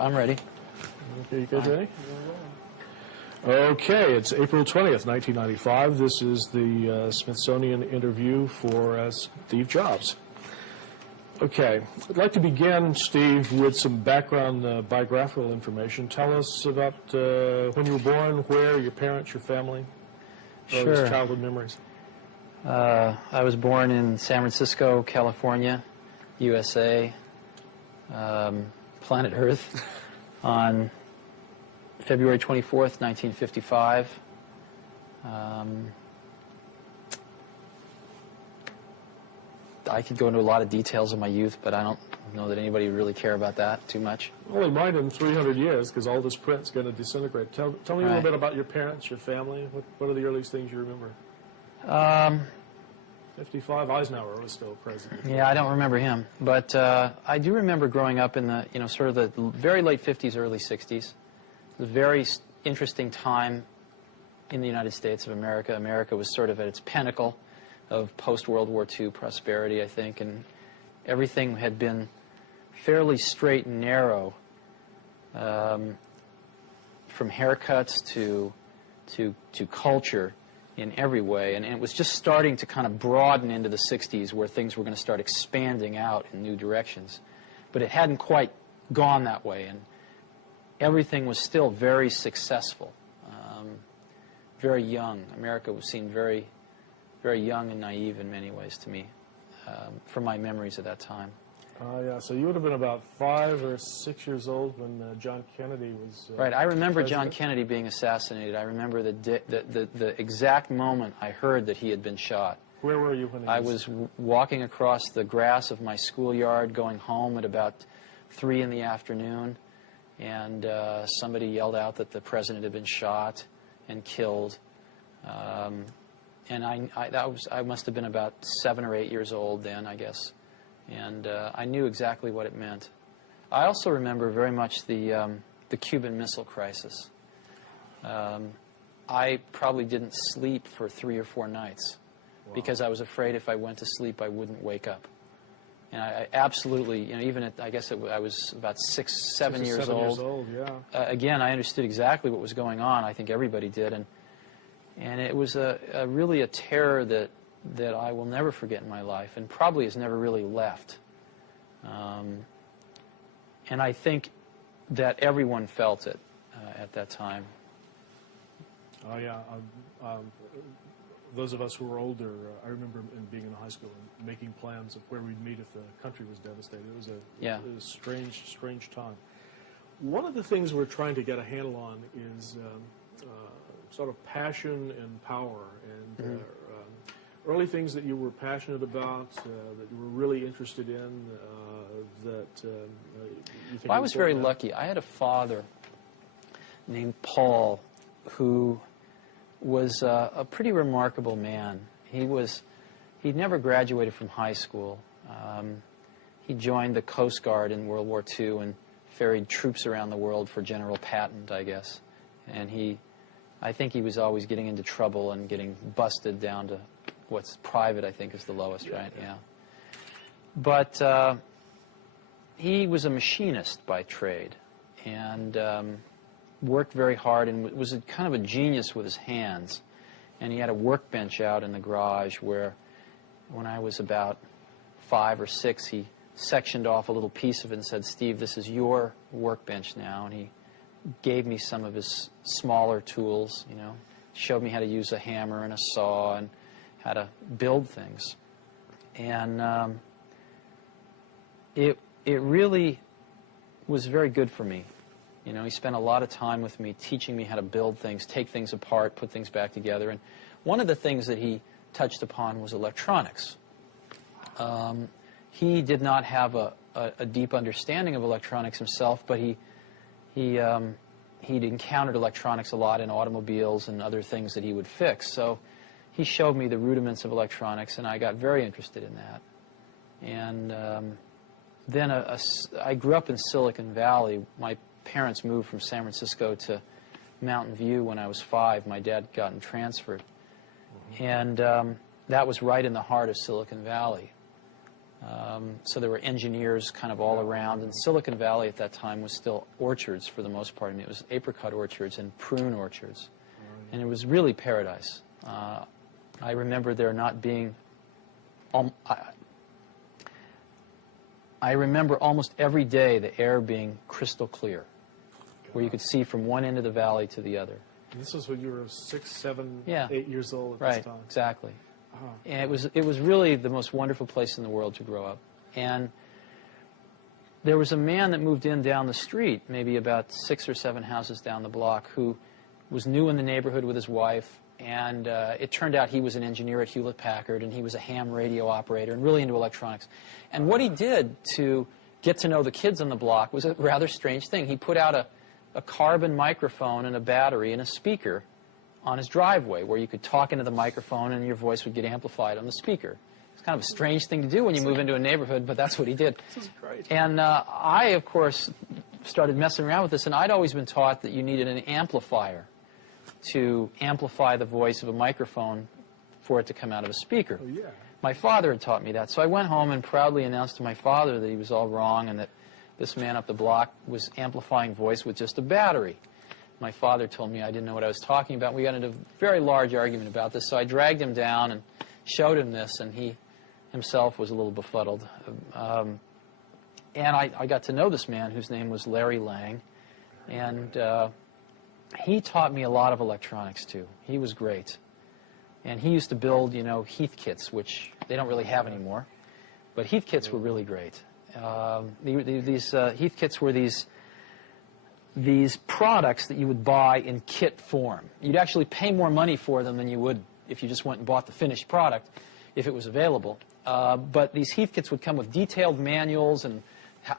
I'm ready. Okay, you guys ready? Okay, it's April 20th, 1995. This is the Smithsonian interview for Steve Jobs. Okay, I'd like to begin, Steve, with some background biographical information. Tell us about when you were born, where, your parents, your family, Sure. childhood memories. I was born in San Francisco, California, USA, planet Earth, on February 24th, 1955. I could go into a lot of details of my youth, but I don't know that anybody would really care about that too much. Only mine in 300 years, because all this print's going to disintegrate. Tell me a little bit about your parents, your family. What are the earliest things you remember? 55, Eisenhower was still president. Yeah, I don't remember him, but I do remember growing up in the, sort of the very late 50s, early 60s. It was a very interesting time in the United States of America. America was sort of at its pinnacle of post-World War II prosperity, I think, and everything had been fairly straight and narrow, from haircuts to culture in every way, and it was just starting to kind of broaden into the 60s where things were going to start expanding out in new directions. But it hadn't quite gone that way, and everything was still very successful, very young. America seemed very, very young and naive in many ways to me, from my memories of that time. Yeah, so you would have been about 5 or 6 years old when John Kennedy was right, I remember president. John Kennedy being assassinated. I remember the exact moment I heard that he had been shot. Where were you when I was walking across the grass of my schoolyard going home at about 3 in the afternoon, and somebody yelled out that the president had been shot and killed. And I must have been about 7 or 8 years old then, I guess. And I knew exactly what it meant. I also remember very much the Cuban Missile Crisis. I probably didn't sleep for 3 or 4 nights because I was afraid if I went to sleep I wouldn't wake up. And I absolutely, even at, I guess I was about 6, 7 years old. Yeah. Again, I understood exactly what was going on. I think everybody did. And it was really a terror that I will never forget in my life, and probably has never really left. And I think that everyone felt it at that time. Oh, yeah. Those of us who were older, I remember being in high school and making plans of where we'd meet if the country was devastated. It was a strange, strange time. One of the things we're trying to get a handle on is sort of passion and power, and early things that you were passionate about, that you were really interested in, that you think. Well, I was very lucky. I had a father named Paul who was a pretty remarkable man. He'd never graduated from high school. He joined the Coast Guard in World War II and ferried troops around the world for General Patton, I guess. And I think he was always getting into trouble and getting busted down to what's private, I think, is the lowest, right? Yeah. But he was a machinist by trade, and worked very hard, and was kind of a genius with his hands. And he had a workbench out in the garage where, when I was about 5 or 6, he sectioned off a little piece of it and said, "Steve, this is your workbench now." And he gave me some of his smaller tools, showed me how to use a hammer and a saw and how to build things. And it really was very good for me. He spent a lot of time with me teaching me how to build things, take things apart, put things back together. And one of the things that he touched upon was electronics. He did not have a deep understanding of electronics himself, but he'd encountered electronics a lot in automobiles and other things that he would fix. So he showed me the rudiments of electronics, and I got very interested in that. And then I grew up in Silicon Valley. My parents moved from San Francisco to Mountain View when I was 5. My dad had gotten transferred. And that was right in the heart of Silicon Valley. So there were engineers kind of all around, and Silicon Valley at that time was still orchards for the most part. I mean, it was apricot orchards and prune orchards, and it was really paradise. I remember there not being... I remember almost every day the air being crystal clear, where you could see from one end of the valley to the other. And this was when you were 6, 7, 8 years old at this time. Right, exactly. And it was really the most wonderful place in the world to grow up. And there was a man that moved in down the street, maybe about 6 or 7 houses down the block, who was new in the neighborhood with his wife. And it turned out he was an engineer at Hewlett-Packard, and he was a ham radio operator and really into electronics. And what he did to get to know the kids on the block was a rather strange thing. He put out a carbon microphone and a battery and a speaker on his driveway where you could talk into the microphone and your voice would get amplified on the speaker. It's kind of a strange thing to do when you move into a neighborhood, but that's what he did. This is great. And I, of course, started messing around with this, and I'd always been taught that you needed an amplifier to amplify the voice of a microphone for it to come out of a speaker. Oh, yeah. My father had taught me that, so I went home and proudly announced to my father that he was all wrong and that this man up the block was amplifying voice with just a battery. My father told me I didn't know what I was talking about. We got into a very large argument about this, so I dragged him down and showed him this, and he himself was a little befuddled. And I got to know this man whose name was Larry Lang, and he taught me a lot of electronics, too. He was great. And he used to build, you know, Heath kits, which they don't really have anymore. But Heath kits were really great. These Heath kits were these products that you would buy in kit form. You'd actually pay more money for them than you would if you just went and bought the finished product, if it was available. But these Heath kits would come with detailed manuals and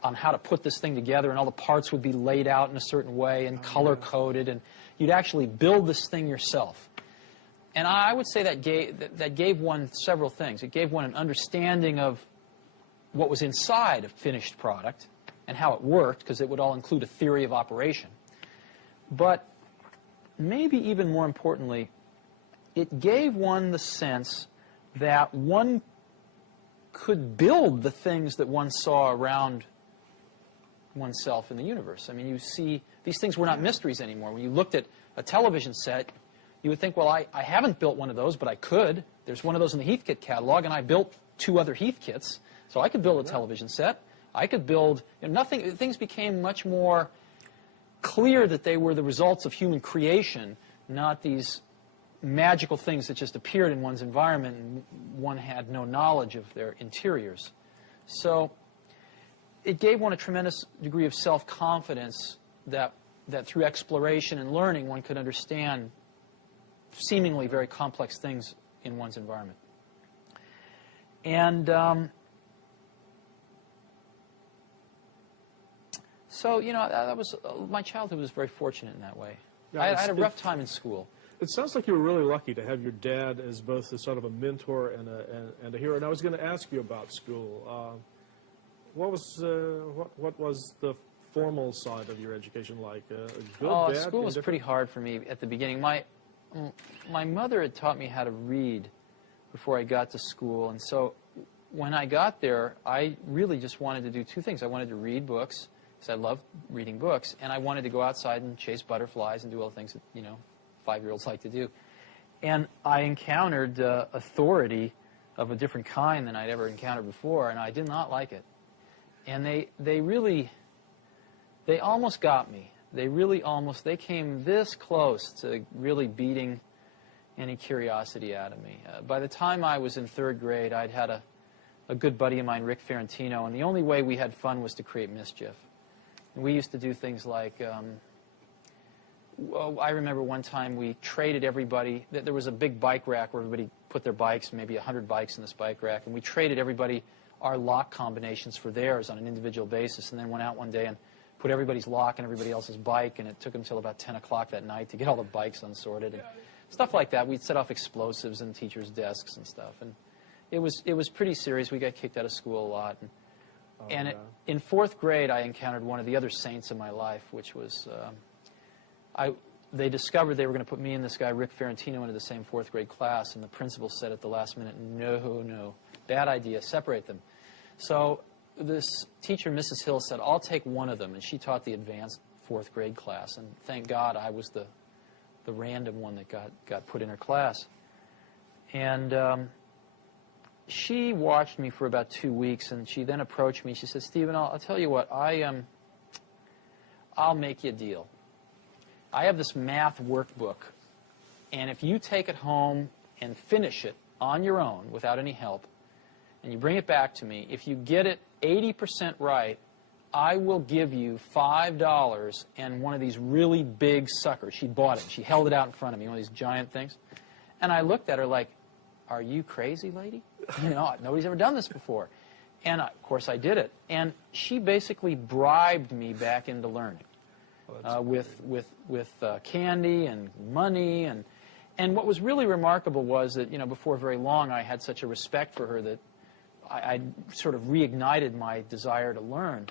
on how to put this thing together, and all the parts would be laid out in a certain way and color-coded, and you'd actually build this thing yourself. And I would say that gave one several things. It gave one an understanding of what was inside a finished product and how it worked, because it would all include a theory of operation. But maybe even more importantly, it gave one the sense that one could build the things that one saw around oneself in the universe. I mean, you see, these things were not mysteries anymore. When you looked at a television set, you would think, well, I haven't built one of those, but I could. There's one of those in the Heathkit catalog, and I built 2 other Heathkits, so I could build a television set. I could build, you know, things became much more clear that they were the results of human creation, not these magical things that just appeared in one's environment and one had no knowledge of their interiors. So it gave one a tremendous degree of self-confidence that through exploration and learning one could understand seemingly very complex things in one's environment. And so, you know, my childhood was very fortunate in that way. Yeah, I had a rough time in school. It sounds like you were really lucky to have your dad as both a sort of a mentor and a hero. And I was going to ask you about school. What was the formal side of your education like? Good, bad, school was pretty hard for me at the beginning. My mother had taught me how to read before I got to school, and so when I got there, I really just wanted to do 2 things. I wanted to read books, because I loved reading books, and I wanted to go outside and chase butterflies and do all the things that, you know, 5-year-olds like to do. And I encountered authority of a different kind than I'd ever encountered before, and I did not like it. And they almost got me. They came this close to really beating any curiosity out of me. By the time I was in 3rd grade, I'd had a good buddy of mine, Rick Ferrantino, and the only way we had fun was to create mischief. And we used to do things like, I remember one time we traded everybody. There was a big bike rack where everybody put their bikes, maybe 100 bikes in this bike rack, and we traded everybody our lock combinations for theirs on an individual basis, and then went out one day and put everybody's lock in everybody else's bike, and it took until about 10 o'clock that night to get all the bikes unsorted and stuff like that. We'd set off explosives in teachers' desks and stuff, and it was pretty serious. We got kicked out of school a lot. In 4th grade, I encountered one of the other saints in my life, which was they discovered they were going to put me and this guy, Rick Ferrantino, into the same 4th grade class, and the principal said at the last minute, no, bad idea, separate them. So this teacher, Mrs. Hill, said, I'll take one of them, and she taught the advanced 4th grade class, and thank God I was the random one that got put in her class. And she watched me for about 2 weeks, and she then approached me. She said, Stephen, I'll tell you what, I'll make you a deal. I have this math workbook, and if you take it home and finish it on your own without any help, and you bring it back to me, if you get it 80% right, I will give you $5 and one of these really big suckers. She bought it. She held it out in front of me, one of these giant things. And I looked at her like, are you crazy, lady? You know, nobody's ever done this before. And, of course, I did it. And she basically bribed me back into learning with candy and money. And what was really remarkable was that, you know, before very long I had such a respect for her that I sort of reignited my desire to learn.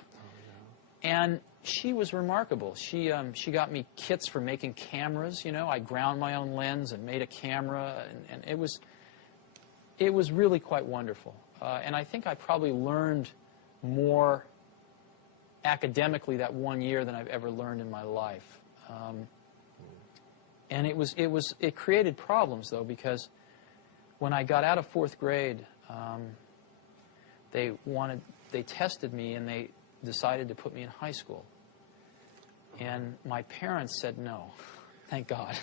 And she was remarkable. She got me kits for making cameras. You know, I ground my own lens and made a camera, and it was really quite wonderful. And I think I probably learned more academically that 1 year than I've ever learned in my life. And it created problems, though, because when I got out of 4th grade, they tested me and they decided to put me in high school. And my parents said no, thank God.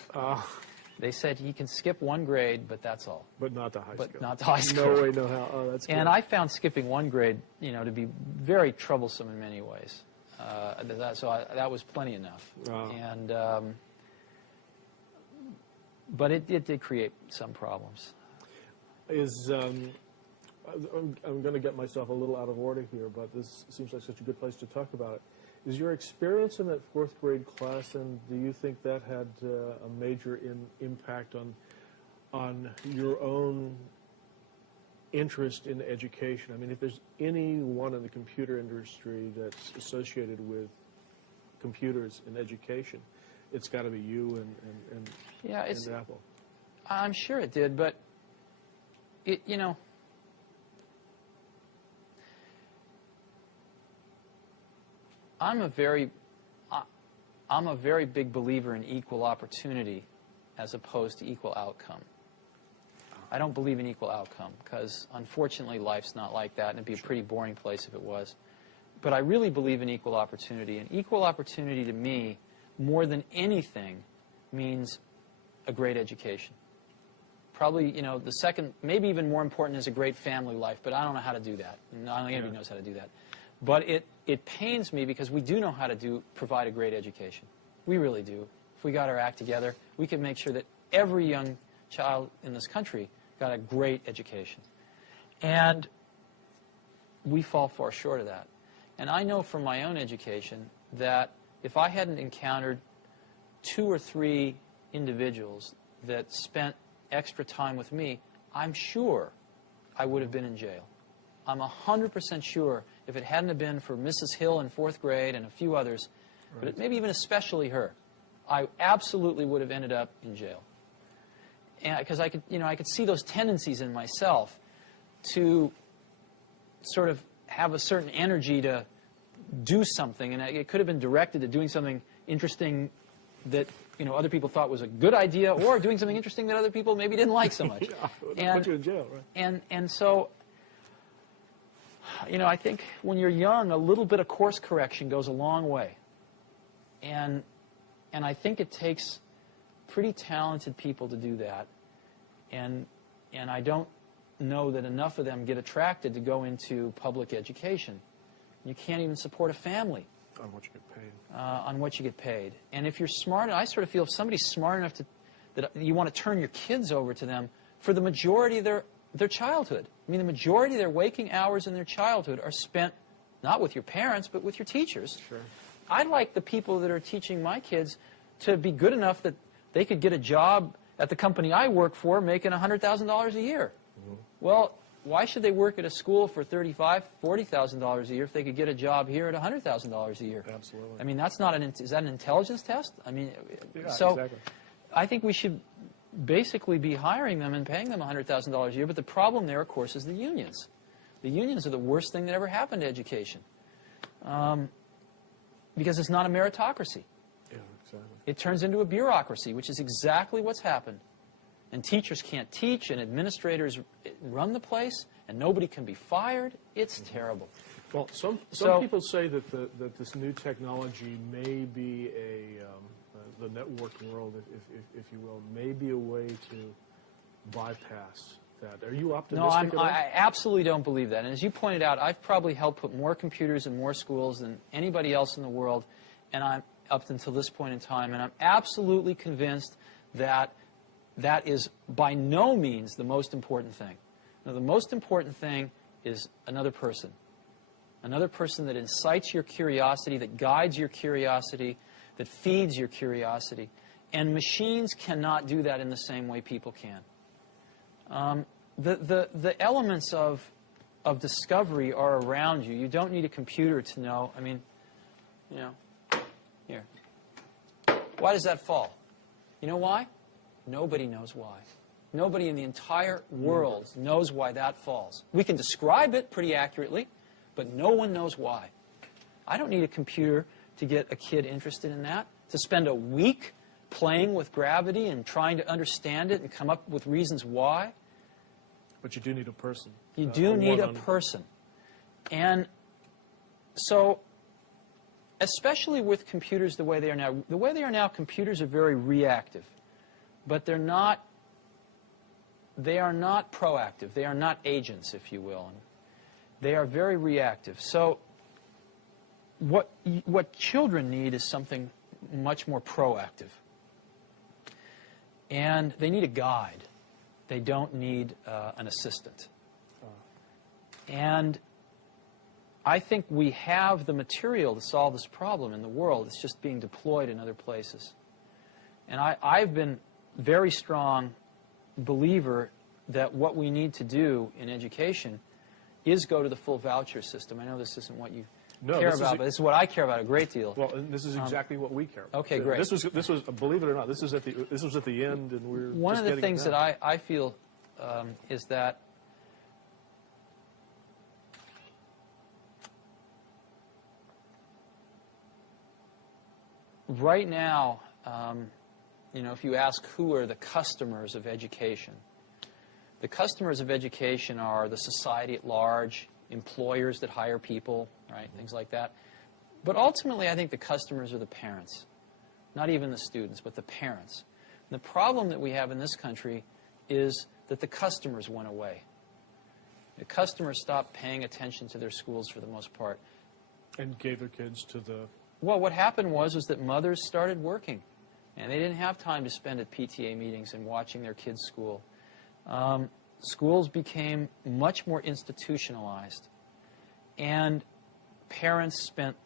They said he can skip 1 grade, but that's all. But not to high school. But not to high school. No way, no how. Oh, that's good. And I found skipping 1 grade, you know, to be very troublesome in many ways. That was plenty enough. And but it did create some problems. I'm going to get myself a little out of order here, but this seems like such a good place to talk about it. Is your experience in that 4th grade class, and do you think that had a major impact on your own interest in education? I mean, if there's anyone in the computer industry that's associated with computers and education, it's got to be you and Apple. I'm sure it did, but you know, I'm a very big believer in equal opportunity as opposed to equal outcome. I don't believe in equal outcome because, unfortunately, life's not like that, and it'd be a pretty boring place if it was. But I really believe in equal opportunity, and equal opportunity to me, more than anything, means a great education. Probably, you know, the second, maybe even more important is a great family life, but I don't know how to do that. And I don't think anybody knows how to do that. But it pains me because we do know how to provide a great education. We really do. If we got our act together, we could make sure that every young child in this country got a great education. And we fall far short of that. And I know from my own education that if I hadn't encountered 2 or 3 individuals that spent extra time with me, I'm sure I would have been in jail. I'm 100% sure if it hadn't have been for Mrs. Hill in 4th grade and a few others, but maybe even especially her, I absolutely would have ended up in jail. Because I could see those tendencies in myself to sort of have a certain energy to do something, and it could have been directed to doing something interesting that other people thought was a good idea, or doing something interesting that other people maybe didn't like so much. Put you in jail, right? And so, I think when you're young, a little bit of course correction goes a long way. And I think it takes pretty talented people to do that. And I don't know that enough of them get attracted to go into public education. You can't even support a family on what you get paid. On what you get paid. And if you're smart, I sort of feel if somebody's smart enough that you want to turn your kids over to them for the majority of their childhood. I mean, the majority of their waking hours in their childhood are spent not with your parents, but with your teachers. Sure. I'd like the people that are teaching my kids to be good enough that they could get a job at the company I work for making $100,000 a year. Mm-hmm. Well, why should they work at a school for $35,000, $40,000 a year if they could get a job here at $100,000 a year? Absolutely. I mean, that's not is that an intelligence test? I mean, yeah, so exactly. I think we should basically be hiring them and paying them $100,000 a year. But the problem there, of course, is the unions. The unions are the worst thing that ever happened to education. Because it's not a meritocracy. Yeah, exactly. It turns into a bureaucracy, which is exactly what's happened. And teachers can't teach, and administrators run the place, and nobody can be fired. It's terrible. Well, some people say that this new technology may be the networking world, if you will, may be a way to bypass that. Are you optimistic? No, I absolutely don't believe that. And as you pointed out, I've probably helped put more computers in more schools than anybody else in the world, and I'm up until this point in time, and I'm absolutely convinced that that is by no means the most important thing. Now, the most important thing is another person that incites your curiosity, that guides your curiosity, that feeds your curiosity. And machines cannot do that in the same way people can. The elements of discovery are around you. You don't need a computer to know. I mean, you know, here. Why does that fall? You know why? Nobody knows why. Nobody in the entire world knows why that falls. We can describe it pretty accurately, but no one knows why. I don't need a computer to get a kid interested in that, to spend a week playing with gravity and trying to understand it and come up with reasons why. But you do need a person. You do need a person. And so, especially with computers the way they are now, computers are very reactive. But they are not proactive. They are not agents, if you will. They are very reactive. So what children need is something much more proactive. And they need a guide. They don't need an assistant. And I think we have the material to solve this problem in the world. It's just being deployed in other places. And I've been very strong believer that what we need to do in education is go to the full voucher system. I know this isn't what you care about, but this is what I care about a great deal. Well, and this is exactly what we care about. Okay, great. This was believe it or not, this was at the end, and we're one just of the things that I feel is that right now, you know, if you ask who are the customers of education, the customers of education are the society at large, employers that hire people, right, things like that. But ultimately, I think the customers are the parents, not even the students, but the parents. And the problem that we have in this country is that the customers went away. The customers stopped paying attention to their schools for the most part. And gave their kids to the... Well, what happened was that mothers started working. And they didn't have time to spend at PTA meetings and watching their kids' school. Schools became much more institutionalized. And parents spent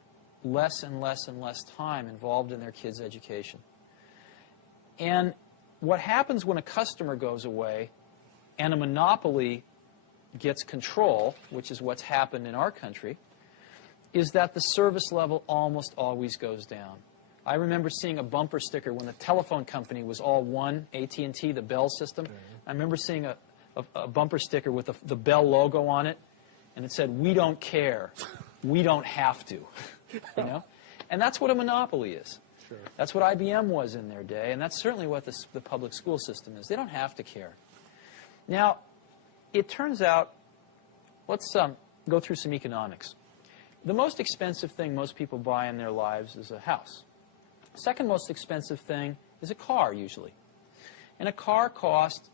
less and less and less time involved in their kids' education. And what happens when a customer goes away and a monopoly gets control, which is what's happened in our country, is that the service level almost always goes down. I remember seeing a bumper sticker when the telephone company was all one, AT&T, the Bell system. I remember seeing a bumper sticker with the Bell logo on it, and it said, "We don't care. We don't have to." You know? And that's what a monopoly is. Sure. That's what IBM was in their day, and that's certainly what the public school system is. They don't have to care. Now, it turns out, let's go through some economics. The most expensive thing most people buy in their lives is a house. Second most expensive thing is a car, usually. And a car costs,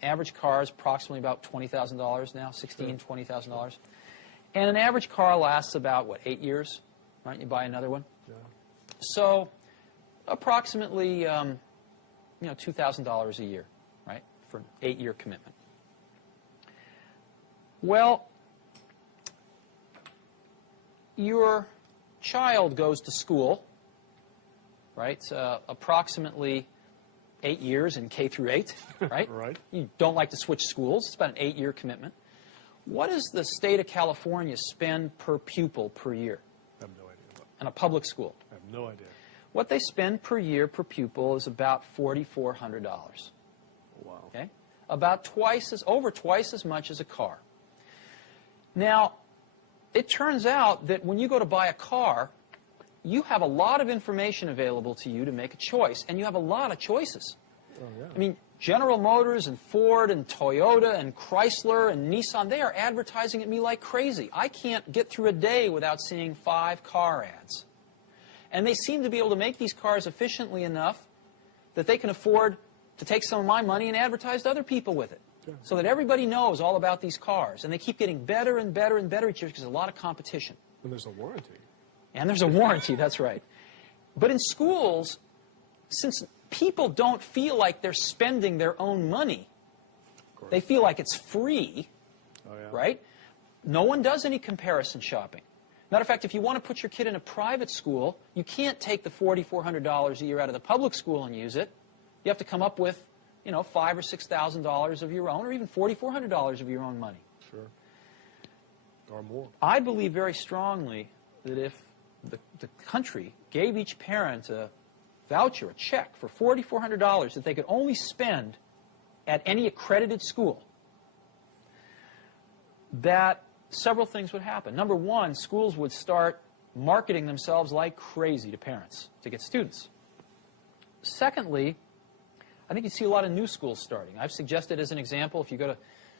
average car is approximately about $20,000 now, $16,000, $20,000. And an average car lasts about, what, 8 years? Right? You buy another one. Yeah. So approximately, $2,000 a year, right, for an 8-year commitment. Well, your child goes to school, right, approximately 8 years in K through 8, right? Right. You don't like to switch schools. It's about an 8-year commitment. What does the state of California spend per pupil per year? I have no idea. In a public school? I have no idea. What they spend per year per pupil is about $4,400. Wow. Okay? Over twice as much as a car. Now, it turns out that when you go to buy a car, you have a lot of information available to you to make a choice, and you have a lot of choices. Oh, yeah. I mean, General Motors and Ford and Toyota and Chrysler and Nissan, they are advertising at me like crazy. I can't get through a day without seeing 5 car ads. And they seem to be able to make these cars efficiently enough that they can afford to take some of my money and advertise to other people with it. Sure. So that everybody knows all about these cars. And they keep getting better and better and better each year because there's a lot of competition. And there's a warranty. And there's a warranty, that's right. But in schools, since people don't feel like they're spending their own money, they feel like it's free, right? No one does any comparison shopping. Matter of fact, if you want to put your kid in a private school, you can't take the $4,400 a year out of the public school and use it. You have to come up with, you know, $5,000 or $6,000 of your own, or even $4,400 of your own money. Sure. Or more. I believe very strongly that if the country gave each parent a voucher, a check for $4,400 that they could only spend at any accredited school, that several things would happen. Number one, schools would start marketing themselves like crazy to parents to get students. Secondly, I think you see a lot of new schools starting. I've suggested as an example, if you go to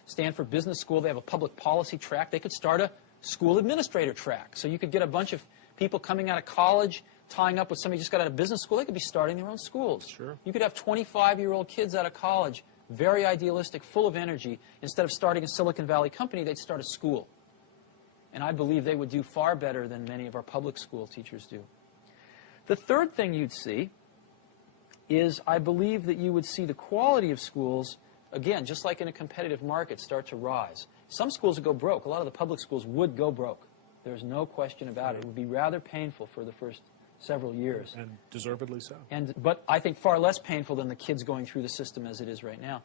Stanford Business School, they have a public policy track. They could start a school administrator track. So you could get a bunch of people coming out of college, tying up with somebody who just got out of business school. They could be starting their own schools. Sure. You could have 25-year-old kids out of college, very idealistic, full of energy. Instead of starting a Silicon Valley company, they'd start a school. And I believe they would do far better than many of our public school teachers do. The third thing you'd see is I believe that you would see the quality of schools, again, just like in a competitive market, start to rise. Some schools would go broke. A lot of the public schools would go broke. There's no question about it. It would be rather painful for the first several years. And deservedly so. But I think far less painful than the kids going through the system as it is right now.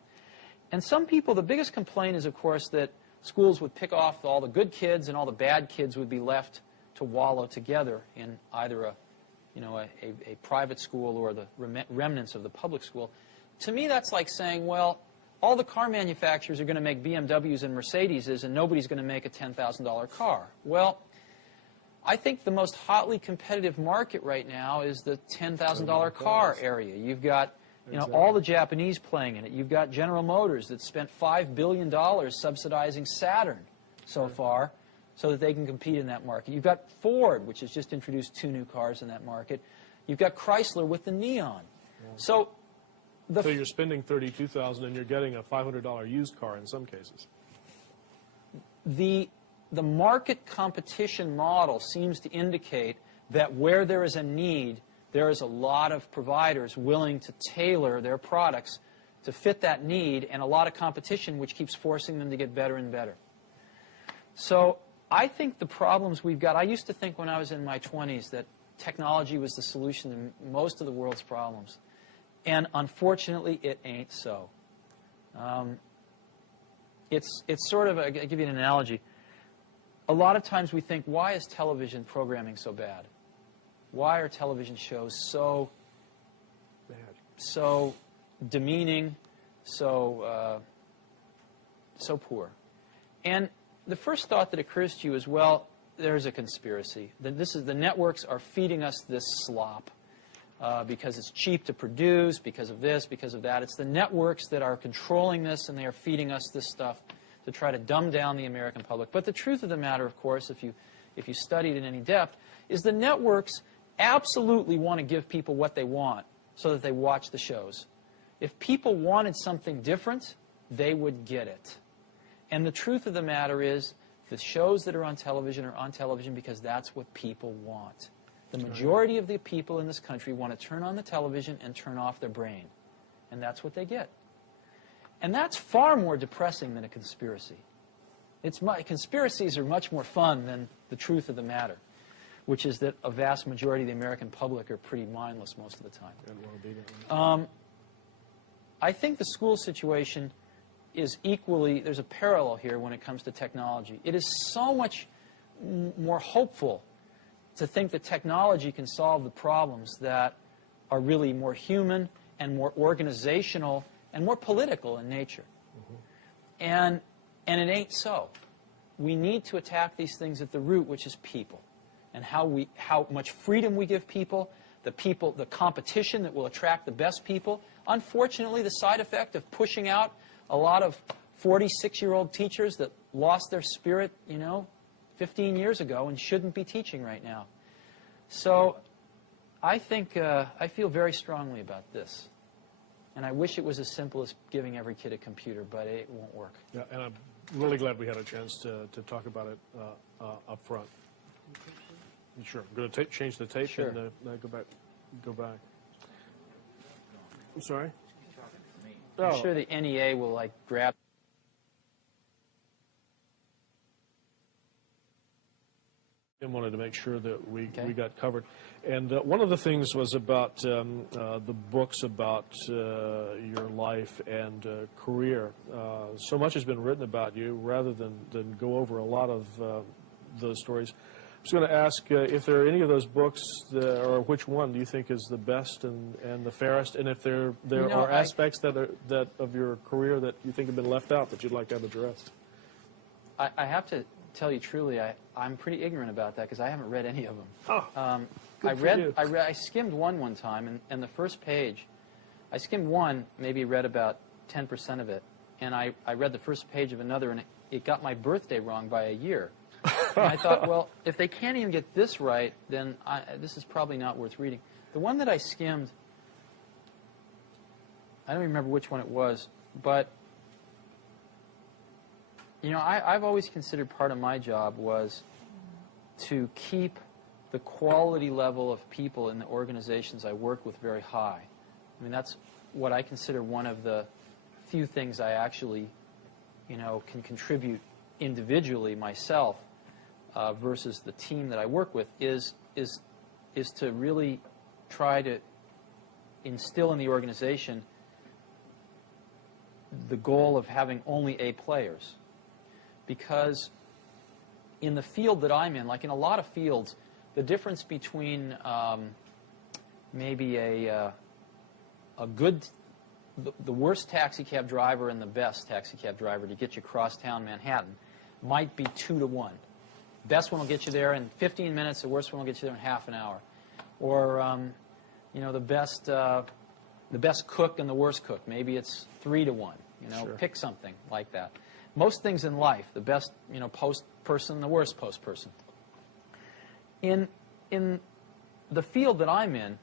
And some people, the biggest complaint is, of course, that schools would pick off all the good kids and all the bad kids would be left to wallow together in either a private school or the remnants of the public school. To me, that's like saying, well, all the car manufacturers are going to make BMWs and Mercedeses and nobody's going to make a $10,000 car. Well, I think the most hotly competitive market right now is the $10,000 car area. You've got all the Japanese playing in it. You've got General Motors that spent $5 billion subsidizing Saturn so far so that they can compete in that market. You've got Ford, which has just introduced 2 new cars in that market. You've got Chrysler with the Neon. Yeah. So you're spending $32,000 and you're getting a $500 used car in some cases. The market competition model seems to indicate that where there is a need, there is a lot of providers willing to tailor their products to fit that need, and a lot of competition which keeps forcing them to get better and better. So I think the problems we've got, I used to think when I was in my 20s that technology was the solution to most of the world's problems. And unfortunately, it ain't so. It's sort of, I'll give you an analogy. A lot of times we think, why is television programming so bad? Why are television shows so bad, so demeaning, so poor? And the first thought that occurs to you is, well, there's a conspiracy. The networks are feeding us this slop because it's cheap to produce, because of this, because of that. It's the networks that are controlling this, and they are feeding us this stuff to try to dumb down the American public. But the truth of the matter, of course, if you study it in any depth, is the networks absolutely want to give people what they want so that they watch the shows. If people wanted something different, they would get it. And the truth of the matter is, the shows that are on television are on television because that's what people want. The majority of the people in this country want to turn on the television and turn off their brain. And that's what they get. And that's far more depressing than a conspiracy. Conspiracies are much more fun than the truth of the matter, which is that a vast majority of the American public are pretty mindless most of the time. I think the school situation is equally, there's a parallel here when it comes to technology. It is so much more hopeful to think that technology can solve the problems that are really more human and more organizational and more political in nature. And it ain't so. we need to attack these things at the root, which is people, and how much freedom we give people, the competition that will attract the best people. Unfortunately, the side effect of pushing out a lot of 46-year-old teachers that lost their spirit, 15 years ago and shouldn't be teaching right now. So I think I feel very strongly about this. And I wish it was as simple as giving every kid a computer, but it won't work. Yeah, and I'm really glad we had a chance to talk about it up front. Sure. I'm going to change the tape sure. and go back. I'm sorry? I'm sure the NEA will grab. And wanted to make sure that we got covered. And one of the things was about the books about your life and career. So much has been written about you. Rather than go over a lot of those stories, I was going to ask if there are any of those books, or which one do you think is the best and the fairest, and if there are aspects that of your career that you think have been left out that you'd like to have addressed. I have to tell you truly, I'm pretty ignorant about that because I haven't read any of them. Oh, I skimmed one time, and the first page, I skimmed one, maybe read about 10% of it, and I read the first page of another, and it got my birthday wrong by a year. And I thought, well, if they can't even get this right, then this is probably not worth reading. The one that I skimmed, I don't remember which one it was, but I've always considered part of my job was to keep the quality level of people in the organizations I work with very high. I mean, that's what I consider one of the few things I actually, can contribute individually myself versus the team that I work with is to really try to instill in the organization the goal of having only A players. Because in the field that I'm in, like in a lot of fields, the difference between maybe the worst taxi cab driver and the best taxi cab driver to get you across town Manhattan might be 2 to 1. Best one will get you there in 15 minutes. The worst one will get you there in half an hour. Or the best cook and the worst cook, maybe it's 3 to 1. Sure. Pick something like that. Most things in life, the best, post person, the worst post person. In the field that I'm in,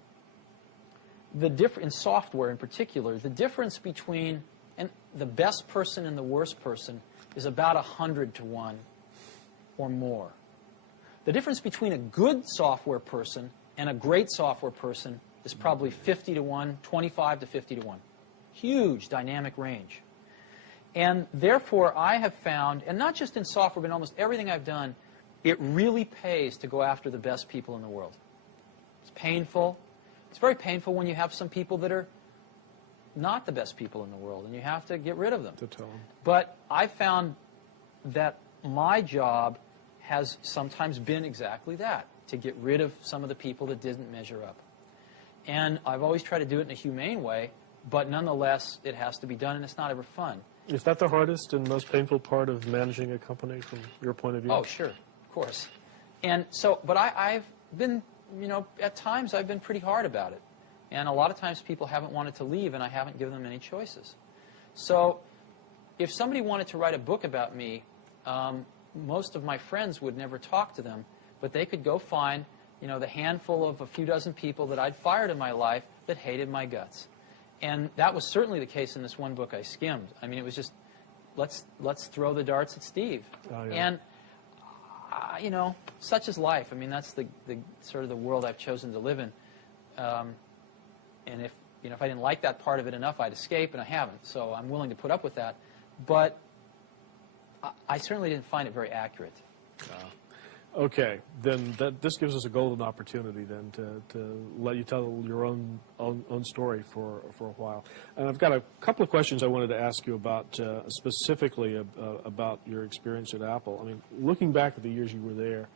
in software in particular, the difference between the best person and the worst person is about 100 to 1 or more. The difference between a good software person and a great software person is probably 50 to 1, 25 to 50 to 1. Huge dynamic range. And therefore, I have found, and not just in software, but in almost everything I've done, it really pays to go after the best people in the world. It's painful. It's very painful when you have some people that are not the best people in the world, and you have to get rid of them. To tell them. But I found that my job has sometimes been exactly that, to get rid of some of the people that didn't measure up. And I've always tried to do it in a humane way, but nonetheless, it has to be done, and it's not ever fun. Is that the hardest and most painful part of managing a company from your point of view? Oh, sure, of course. And so, but I've been, at times I've been pretty hard about it. And a lot of times people haven't wanted to leave, and I haven't given them any choices. So if somebody wanted to write a book about me, most of my friends would never talk to them, but they could go find, the handful of a few dozen people that I'd fired in my life that hated my guts. And that was certainly the case in this one book I skimmed. I mean, it was just, let's throw the darts at Steve. Oh, yeah. And, such is life. I mean, that's the sort of the world I've chosen to live in. And if I didn't like that part of it enough, I'd escape, and I haven't. So I'm willing to put up with that. But I certainly didn't find it very accurate. Okay, then this gives us a golden opportunity then to let you tell your own story for a while. And I've got a couple of questions I wanted to ask you about specifically about your experience at Apple. I mean, looking back at the years you were there,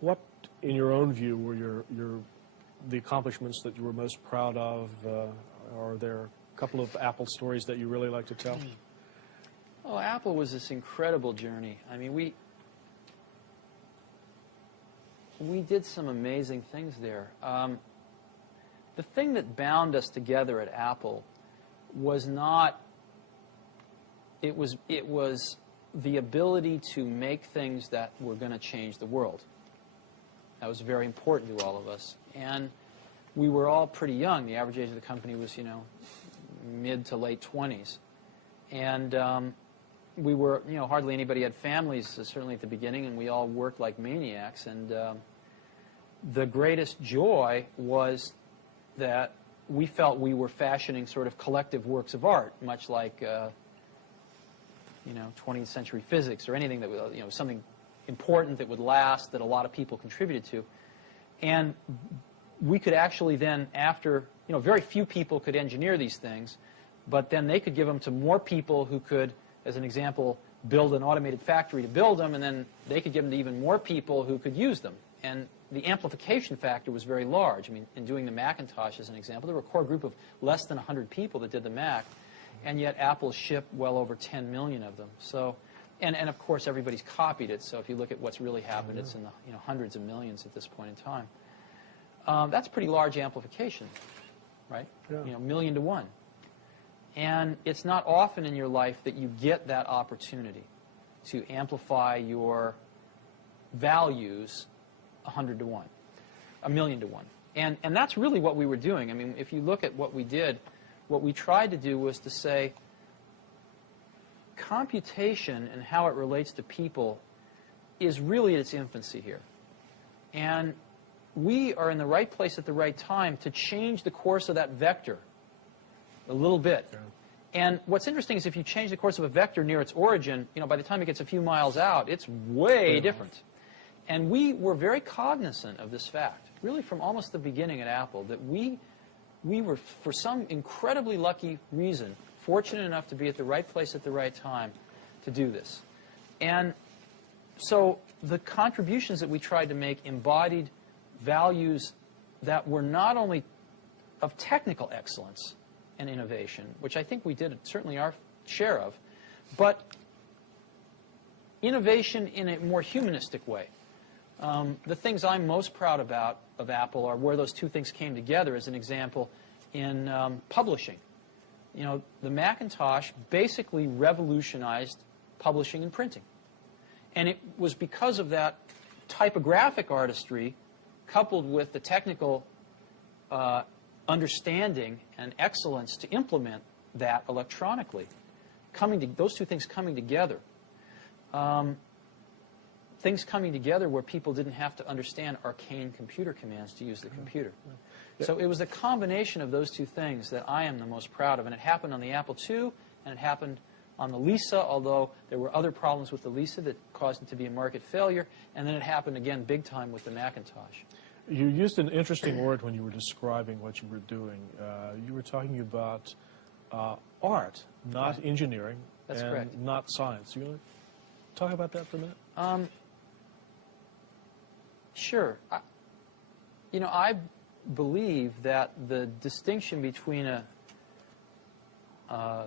what, in your own view, were the accomplishments that you were most proud of? Are there a couple of Apple stories that you really like to tell? Oh, Apple was this incredible journey. I mean, we did some amazing things there. The thing that bound us together at Apple was not, it was the ability to make things that were going to change the world. That was very important to all of us. And we were all pretty young. The average age of the company was, mid to late 20s. And we were, hardly anybody had families, certainly at the beginning, and we all worked like maniacs. And the greatest joy was that we felt we were fashioning sort of collective works of art, much like 20th century physics or anything that was, something important that would last, that a lot of people contributed to. And we could actually then, after, very few people could engineer these things, but then they could give them to more people who could, as an example, build an automated factory to build them, and then they could give them to even more people who could use them. And the amplification factor was very large. I mean, in doing the Macintosh as an example, there were a core group of less than 100 people that did the Mac, and yet Apple shipped well over 10 million of them. So, and of course, everybody's copied it. So if you look at what's really happened, it's in the hundreds of millions at this point in time. That's pretty large amplification, right? Yeah. Million to one. And it's not often in your life that you get that opportunity to amplify your values 100 to 1, a million to 1. And that's really what we were doing. I mean, if you look at what we did, what we tried to do was to say computation and how it relates to people is really at its infancy here. And we are in the right place at the right time to change the course of that vector a little bit. Yeah. And what's interesting is if you change the course of a vector near its origin, by the time it gets a few miles out, it's way different. And we were very cognizant of this fact, really from almost the beginning at Apple, that we were, for some incredibly lucky reason, fortunate enough to be at the right place at the right time to do this. And so the contributions that we tried to make embodied values that were not only of technical excellence and innovation, which I think we did certainly our share of, but innovation in a more humanistic way. The things I'm most proud about of Apple are where those two things came together. As an example, in publishing. The Macintosh basically revolutionized publishing and printing. And it was because of that typographic artistry coupled with the technical understanding and excellence to implement that electronically, those two things coming together. Things coming together where people didn't have to understand arcane computer commands to use the computer. So it was a combination of those two things that I am the most proud of. And it happened on the Apple II, and it happened on the Lisa, although there were other problems with the Lisa that caused it to be a market failure. And then it happened again big time with the Macintosh. You used an interesting word when you were describing what you were doing. You were talking about art, not engineering, That's and correct. not science. You want to talk about that for a minute? Sure. I believe that the distinction between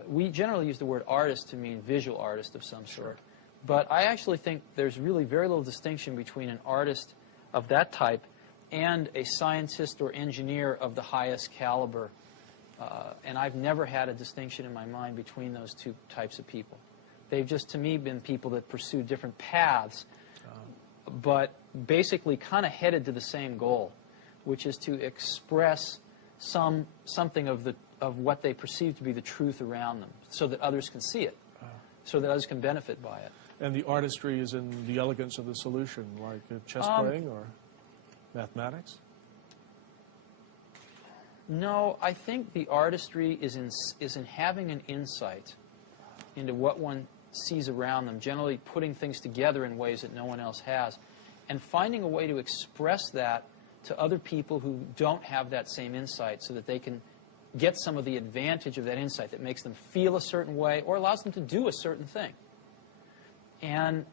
we generally use the word artist to mean visual artist of some sort. But I actually think there's really very little distinction between an artist of that type and a scientist or engineer of the highest caliber. And I've never had a distinction in my mind between those two types of people. They've just, to me, been people that pursue different paths, but basically kind of headed to the same goal, which is to express something of what they perceive to be the truth around them, so that others can see it, so that others can benefit by it. And the artistry is in the elegance of the solution, like chess playing or mathematics? No, I think the artistry is in having an insight into what one sees around them, generally putting things together in ways that no one else has, and finding a way to express that to other people who don't have that same insight so that they can get some of the advantage of that insight that makes them feel a certain way or allows them to do a certain thing. And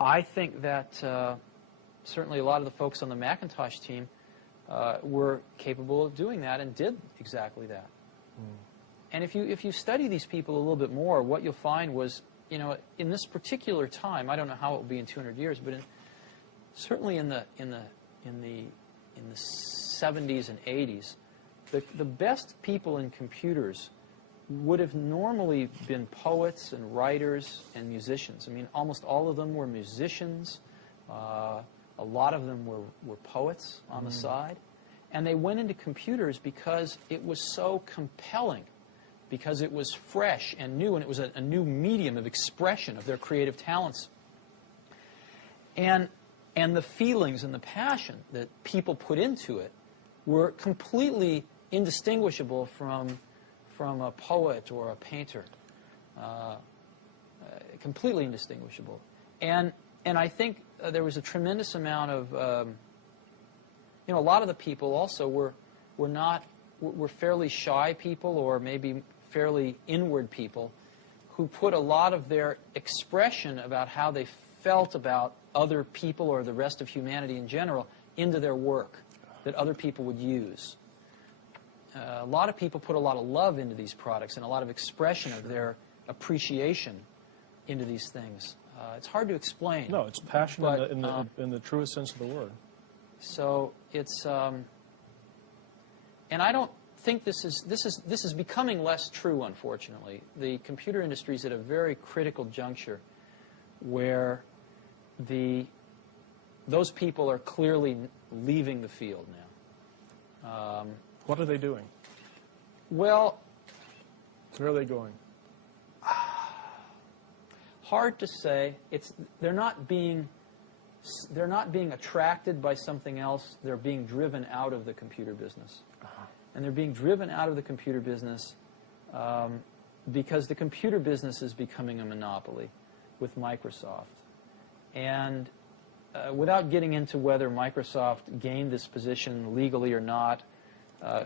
I think that certainly a lot of the folks on the Macintosh team were capable of doing that and did exactly that. And if you study these people a little bit more, what you'll find was, in this particular time, I don't know how it will be in 200 years, but certainly in the 70s and 80s, the best people in computers would have normally been poets and writers and musicians. I mean, almost all of them were musicians. A lot of them were poets on the side. And they went into computers because it was so compelling, because it was fresh and new, and it was a new medium of expression of their creative talents. And the feelings and the passion that people put into it were completely indistinguishable from a poet or a painter. Completely indistinguishable. And I think there was a tremendous amount of, a lot of the people also were fairly shy people, or maybe fairly inward people, who put a lot of their expression about how they felt about other people or the rest of humanity in general into their work that other people would use. A lot of people put a lot of love into these products and a lot of expression of their appreciation into these things. It's hard to explain. No, it's passion in the truest sense of the word. So it's, and I don't think this is becoming less true, unfortunately. The computer industry is at a very critical juncture where those people are clearly leaving the field now. What are they doing? Well, where are they going? Hard to say. They're not being attracted by something else. They're being driven out of the computer business. And they're being driven out of the computer business because the computer business is becoming a monopoly with Microsoft. And without getting into whether Microsoft gained this position legally or not,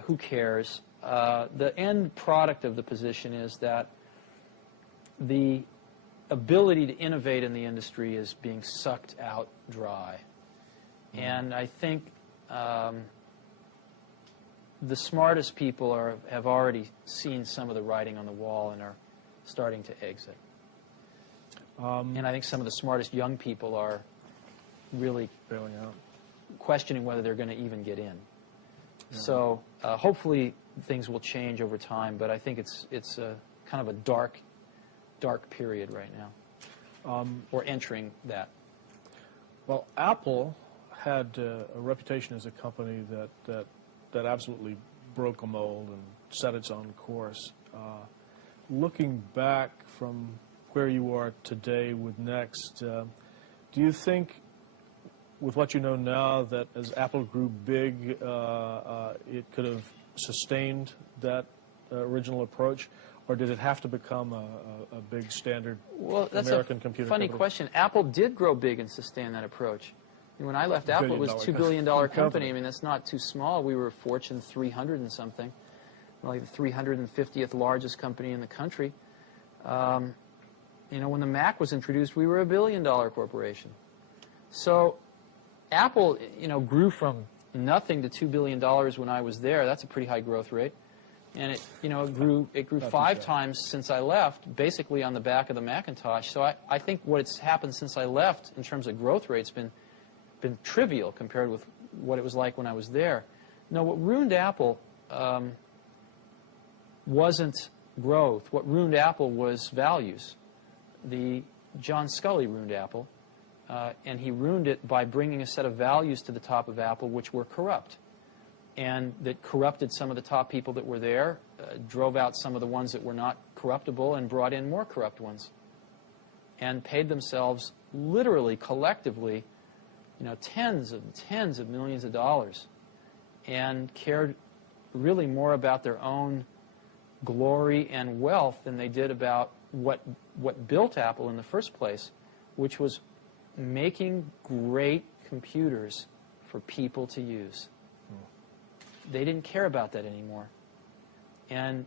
who cares? The end product of the position is that the ability to innovate in the industry is being sucked out dry. And I think the smartest people have already seen some of the writing on the wall and are starting to exit. And I think some of the smartest young people are really bailing out, questioning whether they're going to even get in. Yeah. So hopefully things will change over time, but I think it's a kind of a dark period right now. Or entering that. Well, Apple had a reputation as a company that absolutely broke a mold and set its own course. Looking back from where you are today with Next, do you think, with what you know now, that as Apple grew big, it could have sustained that original approach? Or did it have to become a big standard American computer company? Funny question. Apple did grow big and sustain that approach. When I left Apple, it was a $2 billion company. I mean, that's not too small. We were Fortune 300 and something, like the 350th largest company in the country. When the Mac was introduced, we were a $1 billion corporation. So Apple, grew from nothing to $2 billion when I was there. That's a pretty high growth rate. And it grew 5 times since I left, basically on the back of the Macintosh. So I think what's happened since I left in terms of growth rate's been trivial compared with what it was like when I was there. No, what ruined Apple wasn't growth. What ruined Apple was values. John Sculley ruined Apple, and he ruined it by bringing a set of values to the top of Apple which were corrupt. And that corrupted some of the top people that were there, drove out some of the ones that were not corruptible, and brought in more corrupt ones. And paid themselves, literally, collectively, tens of millions of dollars. And cared really more about their own glory and wealth than they did about what built Apple in the first place, which was making great computers for people to use. They didn't care about that anymore. And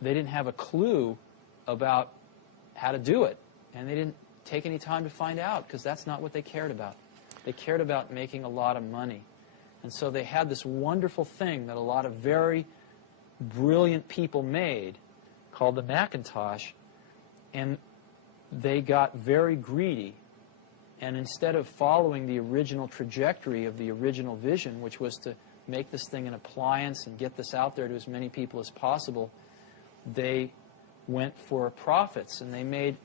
they didn't have a clue about how to do it. And they didn't take any time to find out, because that's not what they cared about. They cared about making a lot of money. And so they had this wonderful thing that a lot of very brilliant people made called the Macintosh, and they got very greedy. And instead of following the original trajectory of the original vision, which was to make this thing an appliance and get this out there to as many people as possible, they went for profits, and they made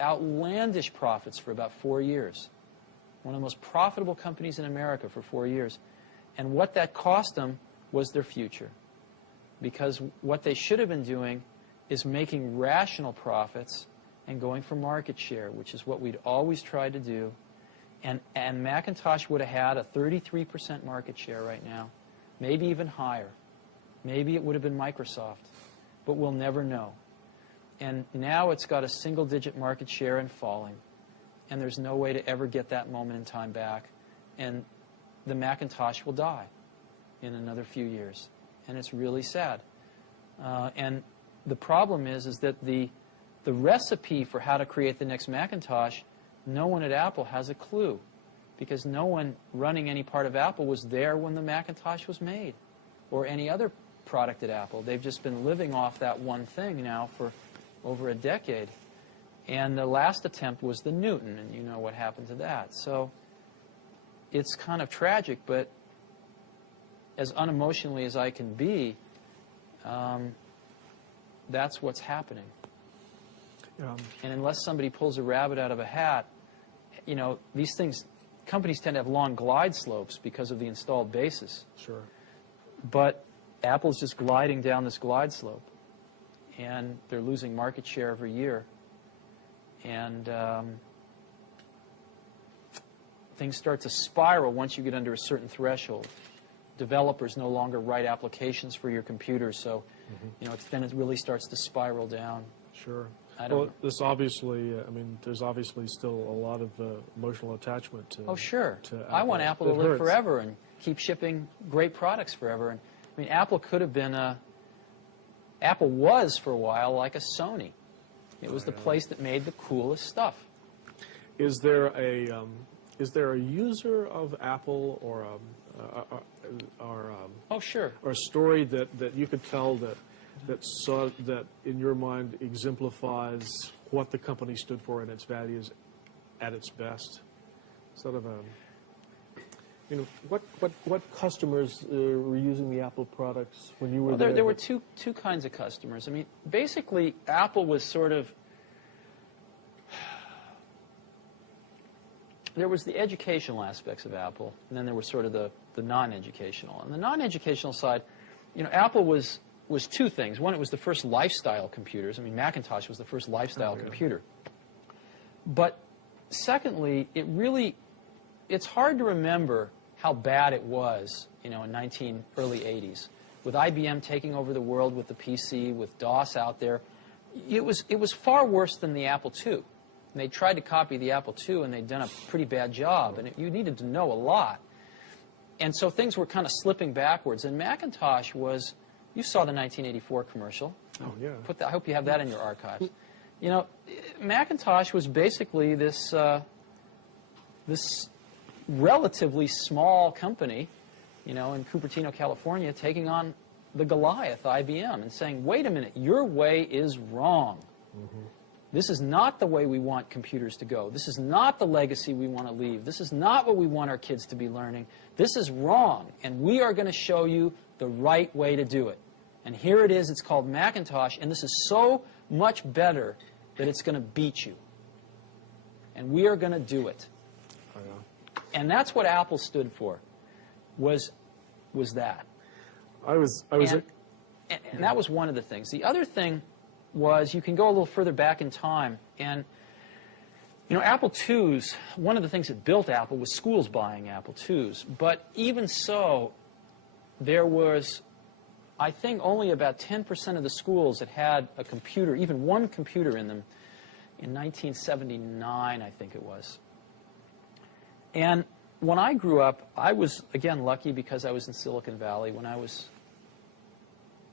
outlandish profits for about 4 years. One of the most profitable companies in America for 4 years. And what that cost them was their future. Because what they should have been doing is making rational profits and going for market share, which is what we'd always tried to do. And Macintosh would have had a 33% market share right now, maybe even higher. Maybe it would have been Microsoft, but we'll never know. And now it's got a single-digit market share and falling. And there's no way to ever get that moment in time back. And the Macintosh will die in another few years. And it's really sad. And the problem is that the recipe for how to create the next Macintosh, no one at Apple has a clue. Because no one running any part of Apple was there when the Macintosh was made. Or any other product at Apple. They've just been living off that one thing now for over a decade. And the last attempt was the Newton, and you know what happened to that. So it's kind of tragic, but as unemotionally as I can be, that's what's happening. And unless somebody pulls a rabbit out of a hat, you know, these things, companies tend to have long glide slopes because of the installed bases. Sure. But Apple's just gliding down this glide slope, and they're losing market share every year. And things start to spiral once you get under a certain threshold. Developers no longer write applications for your computer, so you know, then it really starts to spiral down. Sure. Well, this obviously, I mean, there's obviously still a lot of emotional attachment to. Oh, sure. To Apple. I want Apple to live forever and keep shipping great products forever. And I mean, Apple could have been Apple was for a while like a Sony. It was the place that made the coolest stuff. Is there a user of Apple or oh, sure, or a story that you could tell that in your mind exemplifies what the company stood for and its values at its best? Sort of a, you know, what customers were using the Apple products when you were there? There were two kinds of customers. I mean, basically, Apple was sort of, there was the educational aspects of Apple, and then there was sort of the non-educational. On the non-educational side, you know, Apple was two things. One, it was the first lifestyle computers. I mean, Macintosh was the first lifestyle computer. But secondly, it's hard to remember how bad it was, you know, in early 80s, with IBM taking over the world with the PC, with DOS out there. It was far worse than the Apple II. And they tried to copy the Apple II, and they'd done a pretty bad job, and you needed to know a lot. And so things were kind of slipping backwards. And Macintosh was, you saw the 1984 commercial. Oh, yeah. I hope you have that in your archives. You know, Macintosh was basically this relatively small company, you know, in Cupertino, California, taking on the Goliath, IBM, and saying, wait a minute, your way is wrong. This is not the way we want computers to go. This is not the legacy we want to leave. This is not what we want our kids to be learning. This is wrong, and we are going to show you the right way to do it. And here it is. It's called Macintosh, and this is so much better that it's going to beat you. And we are going to do it. Oh, yeah. And that's what Apple stood for, was that. And that was one of the things. The other thing was, you can go a little further back in time, and you know, Apple IIs, one of the things that built Apple was schools buying Apple IIs. But even so, there was, I think, only about 10% of the schools that had a computer, even one computer in them, in 1979, I think it was. And when I grew up, I was, again, lucky because I was in Silicon Valley. When I was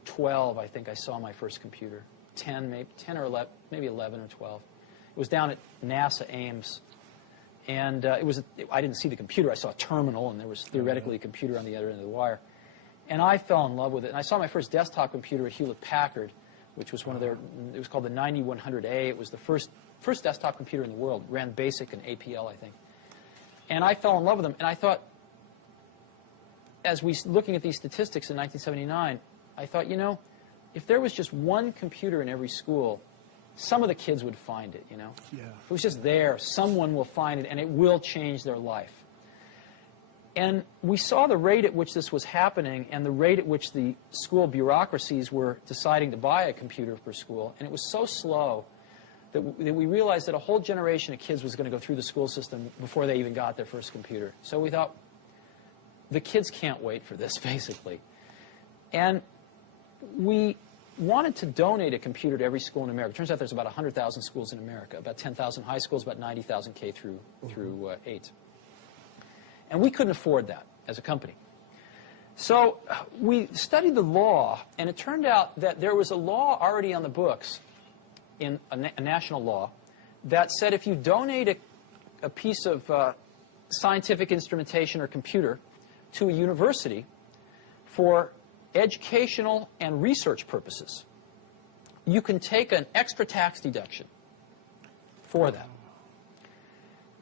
12, I think I saw my first computer. 10 or 11, maybe 11 or 12. It was down at NASA Ames. And I didn't see the computer. I saw a terminal, and there was theoretically a computer on the other end of the wire. And I fell in love with it. And I saw my first desktop computer at Hewlett-Packard, which was one of their, it was called the 9100A. It was the first desktop computer in the world. It ran BASIC and APL, I think. And I fell in love with them. And I thought, as we looking at these statistics in 1979, I thought, you know, if there was just one computer in every school, some of the kids would find it, you know. Yeah. If it was just there, someone will find it, and it will change their life. And we saw the rate at which this was happening and the rate at which the school bureaucracies were deciding to buy a computer per school. And it was so slow that we realized that a whole generation of kids was going to go through the school system before they even got their first computer. So we thought, the kids can't wait for this, basically. And we wanted to donate a computer to every school in America. It turns out there's about 100,000 schools in America, about 10,000 high schools, about 90,000 K through 8. And we couldn't afford that as a company. So we studied the law, and it turned out that there was a law already on the books, in a national law, that said if you donate a piece of scientific instrumentation or computer to a university for educational and research purposes, you can take an extra tax deduction for that.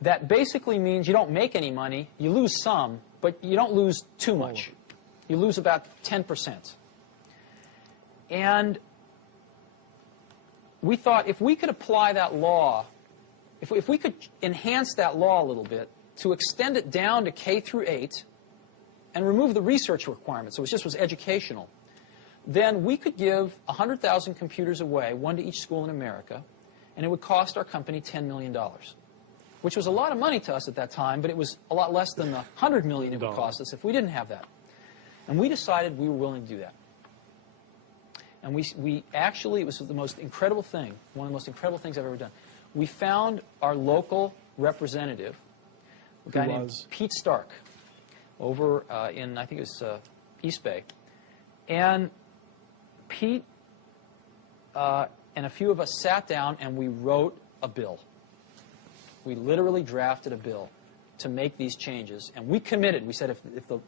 That basically means you don't make any money, you lose some, but you don't lose too much. You lose about 10%. And we thought if we could apply that law, if we could enhance that law a little bit to extend it down to K through 8 and remove the research requirements, so it just was educational, then we could give 100,000 computers away, one to each school in America, and it would cost our company $10 million. Which was a lot of money to us at that time, but it was a lot less than the $100 million it would cost us if we didn't have that. And we decided we were willing to do that. And we actually, it was the most incredible thing, one of the most incredible things I've ever done. We found our local representative, a guy named Pete Stark, over in, I think it was East Bay. And Pete and a few of us sat down and we wrote a bill. We literally drafted a bill to make these changes, and we committed. We said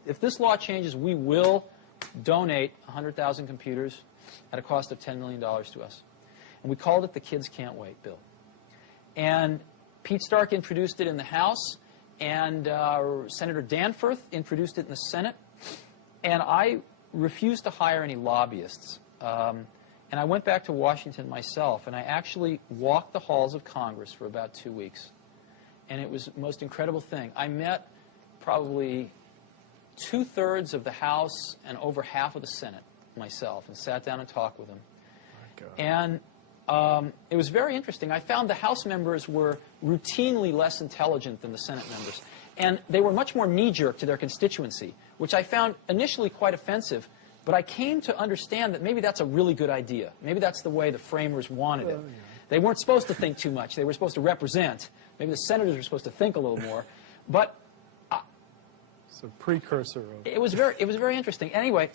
if this law changes, we will donate 100,000 computers at a cost of $10 million to us. And we called it the Kids Can't Wait bill. And Pete Stark introduced it in the House, and Senator Danforth introduced it in the Senate. And I refused to hire any lobbyists. And I went back to Washington myself, and I actually walked the halls of Congress for about 2 weeks. And it was the most incredible thing. I met probably 2/3 of the House and over half of the Senate myself and sat down and talked with them. And it was very interesting. I found the House members were routinely less intelligent than the Senate members. And they were much more knee-jerk to their constituency, which I found initially quite offensive. But I came to understand that maybe that's a really good idea. Maybe that's the way the framers wanted it. They weren't supposed to think too much. They were supposed to represent. Maybe the senators were supposed to think a little more. But it's a precursor of it was very interesting. Anyway,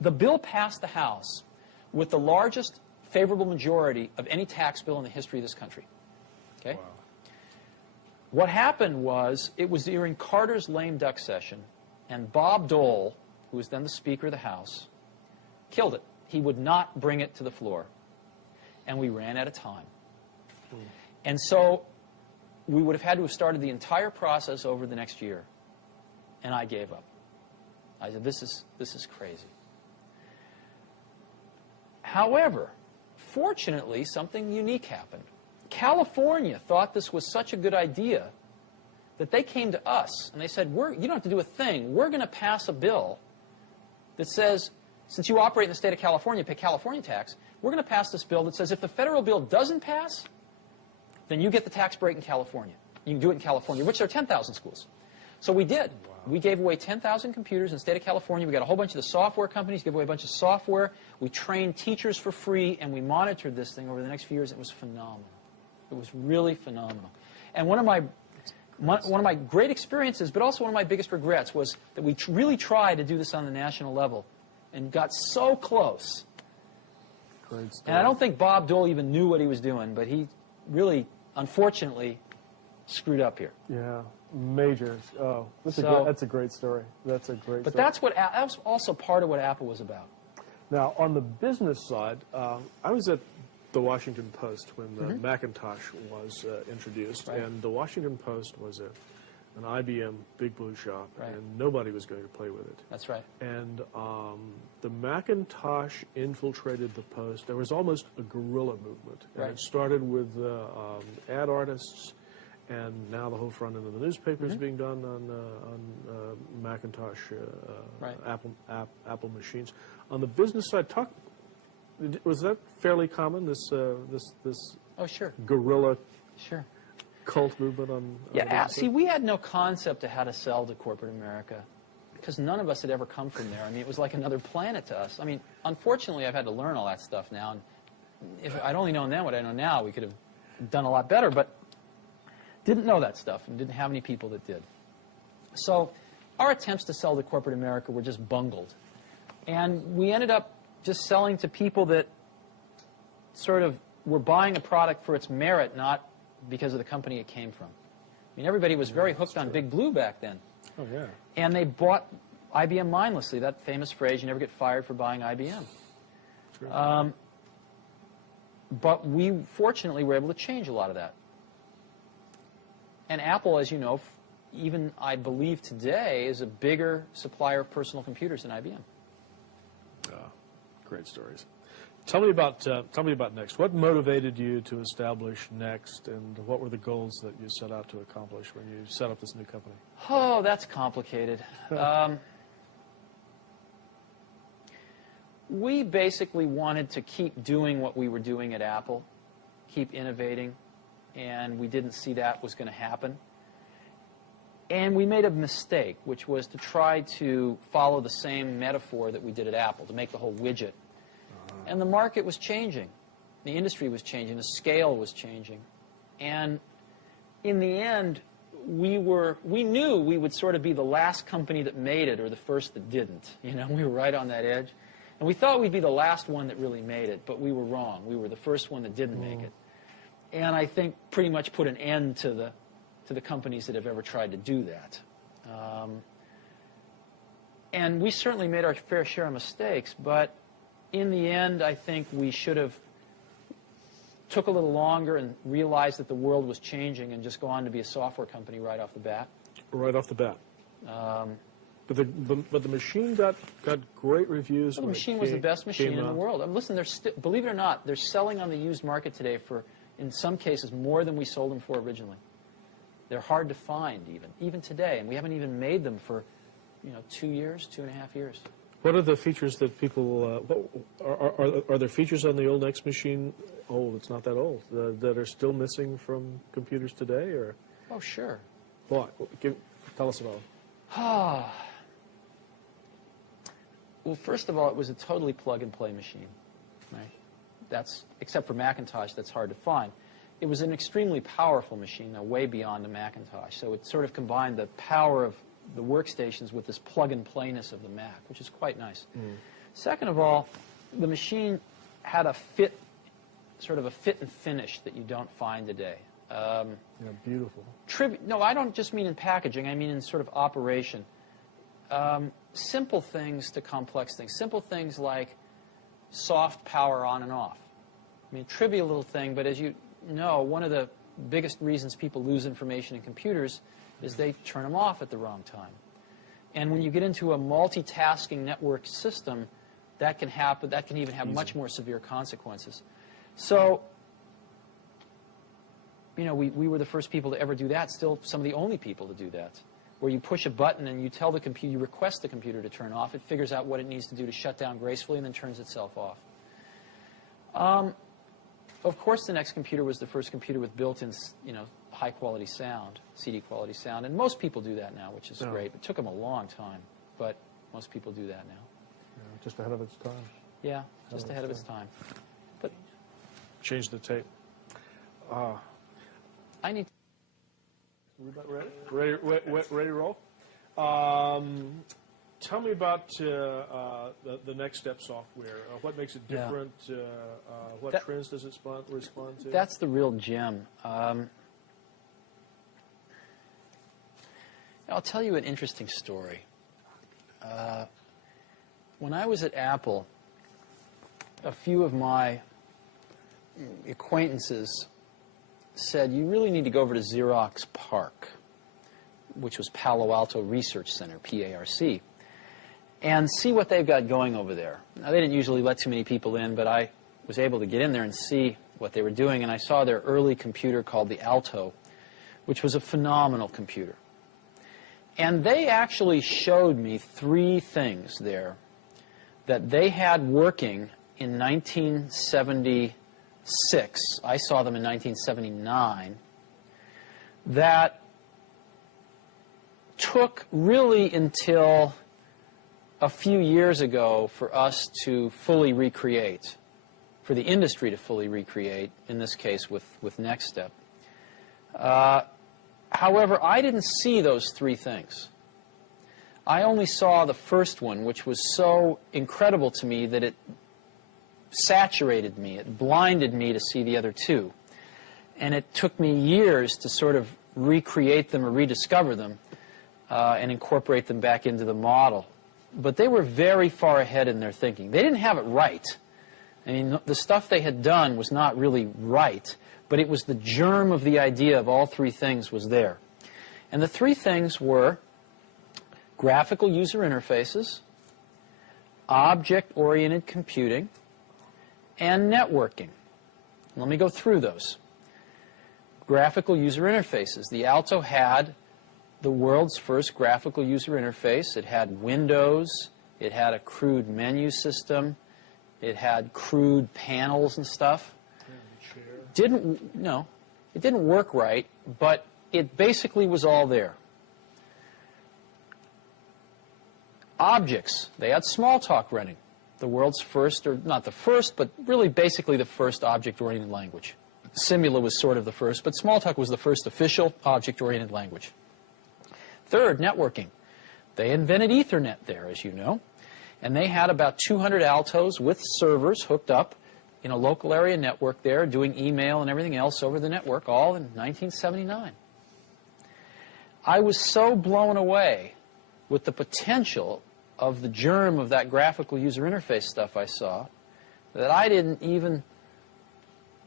the bill passed the House with the largest favorable majority of any tax bill in the history of this country. Okay? Wow. What happened was, it was during Carter's lame duck session, and Bob Dole, who was then the Speaker of the House, killed it. He would not bring it to the floor. And we ran out of time. And so we would have had to have started the entire process over the next year. And I gave up. I said, this is crazy. However, fortunately, something unique happened. California thought this was such a good idea that they came to us and they said, you don't have to do a thing. We're going to pass a bill that says, since you operate in the state of California, pay California tax, we're going to pass this bill that says if the federal bill doesn't pass, then you get the tax break in California. You can do it in California, which there are 10,000 schools. So we did. Wow. We gave away 10,000 computers in the state of California. We got a whole bunch of the software companies, gave away a bunch of software. We trained teachers for free, and we monitored this thing over the next few years. It was phenomenal. It was really phenomenal. And one of my great experiences, but also one of my biggest regrets, was that we really tried to do this on the national level and got so close. Great story. And I don't think Bob Dole even knew what he was doing, but he really, unfortunately, screwed up here. Yeah. Major. Oh, that's a great story. That's a great. But story. that was also part of what Apple was about. Now, on the business side, I was at the Washington Post when the Macintosh was introduced, and the Washington Post was an IBM Big Blue shop, and nobody was going to play with it. That's right. And the Macintosh infiltrated the Post. There was almost a guerrilla movement. And it started with ad artists, and now the whole front end of the newspaper is being done on Macintosh Apple machines. On the business side, was that fairly common? This oh, sure, guerrilla sure cult movement on see, we had no concept of how to sell to corporate America because none of us had ever come from there. I mean, it was like another planet to us. I mean, unfortunately, I've had to learn all that stuff now. And if I'd only known then what I know now, we could have done a lot better. But didn't know that stuff and didn't have any people that did. So our attempts to sell to corporate America were just bungled. And we ended up just selling to people that sort of were buying a product for its merit, not because of the company it came from. I mean, everybody was very hooked on Big Blue back then. Oh, yeah. And they bought IBM mindlessly, that famous phrase, you never get fired for buying IBM. But we, fortunately, were able to change a lot of that. And Apple, as you know, even I believe today, is a bigger supplier of personal computers than IBM. Great stories. Tell me about Next. What motivated you to establish Next, and what were the goals that you set out to accomplish when you set up this new company? Oh, that's complicated. We basically wanted to keep doing what we were doing at Apple, keep innovating, and we didn't see that was going to happen. And we made a mistake, which was to try to follow the same metaphor that we did at Apple, to make the whole widget. And the market was changing. The industry was changing. The scale was changing. And in the end, we knew we would sort of be the last company that made it or the first that didn't. You know, we were right on that edge. And we thought we'd be the last one that really made it, but we were wrong. We were the first one that didn't make it. And I think pretty much put an end to the companies that have ever tried to do that. And we certainly made our fair share of mistakes, but in the end, I think we should have took a little longer and realized that the world was changing and just go on to be a software company right off the bat. Right off the bat. But the machine got great reviews. Well, the machine was the best machine in the world. I mean, listen, believe it or not, they're selling on the used market today for, in some cases, more than we sold them for originally. They're hard to find even today, and we haven't even made them for, 2 years, 2.5 years. What are the features that people, are there features on the old Next machine, it's not that old, that are still missing from computers today? Or? Oh, sure. What? Tell us about it. Well, first of all, it was a totally plug-and-play machine, right? Except for Macintosh, that's hard to find. It was an extremely powerful machine, way beyond the Macintosh. So it sort of combined the power of the workstations with this plug-and-playness of the Mac, which is quite nice. Second of all, the machine had sort of a fit and finish that you don't find today. Beautiful. No, I don't just mean in packaging. I mean in sort of operation. Simple things to complex things. Simple things like soft power on and off. I mean, trivial little thing, but as you know, one of the biggest reasons people lose information in computers is they turn them off at the wrong time. And when you get into a multitasking network system, that can happen. That can even have much more severe consequences. So, we were the first people to ever do that, still some of the only people to do that, where you push a button and you tell the computer, you request the computer to turn off. It figures out what it needs to do to shut down gracefully and then turns itself off. Of course, the Next computer was the first computer with built-in, high-quality sound, CD-quality sound, and most people do that now, which is great. It took them a long time, but most people do that now. Just ahead of its time. Yeah, just ahead of its time. But change the tape. I need. Ready to roll? Tell me about the Next Step software. What makes it different? What trends does it respond to? That's the real gem. I'll tell you an interesting story. When I was at Apple, a few of my acquaintances said, you really need to go over to Xerox PARC, which was Palo Alto Research Center, PARC, and see what they've got going over there. Now, they didn't usually let too many people in, but I was able to get in there and see what they were doing, and I saw their early computer called the Alto, which was a phenomenal computer. And they actually showed me 3 things there that they had working in 1976. I saw them in 1979. That took really until a few years ago for us to fully recreate, for the industry to fully recreate, in this case with NextStep. However, I didn't see those 3 things. I only saw the first one, which was so incredible to me that it saturated me, it blinded me to see the other 2. And it took me years to sort of recreate them or rediscover them and incorporate them back into the model. But they were very far ahead in their thinking. They didn't have it right. I mean, the stuff they had done was not really right, but it was the germ of the idea of all 3 things was there. And the 3 things were graphical user interfaces, object-oriented computing, and networking. Let me go through those. Graphical user interfaces. The Alto had the world's first graphical user interface. It had windows. It had a crude menu system. It had crude panels and stuff. It didn't work right, but it basically was all there. Objects. They had Smalltalk running. The world's first, or not the first, but really basically the first object-oriented language. Simula was sort of the first, but Smalltalk was the first official object-oriented language. Third, networking. They invented Ethernet there, as you know, and they had about 200 Altos with servers hooked up in a local area network there, doing email and everything else over the network, all in 1979. I was so blown away with the potential of the germ of that graphical user interface stuff I saw that I didn't even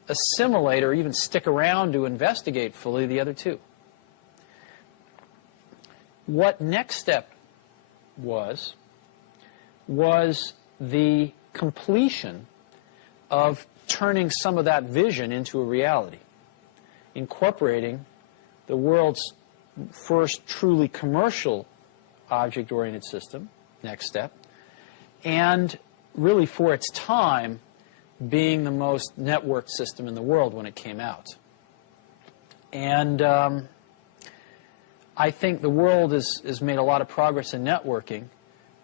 assimilate or even stick around to investigate fully the other 2. What NextStep was the completion of turning some of that vision into a reality, incorporating the world's first truly commercial object-oriented system, NextStep, and really for its time being the most networked system in the world when it came out. And I think the world has made a lot of progress in networking,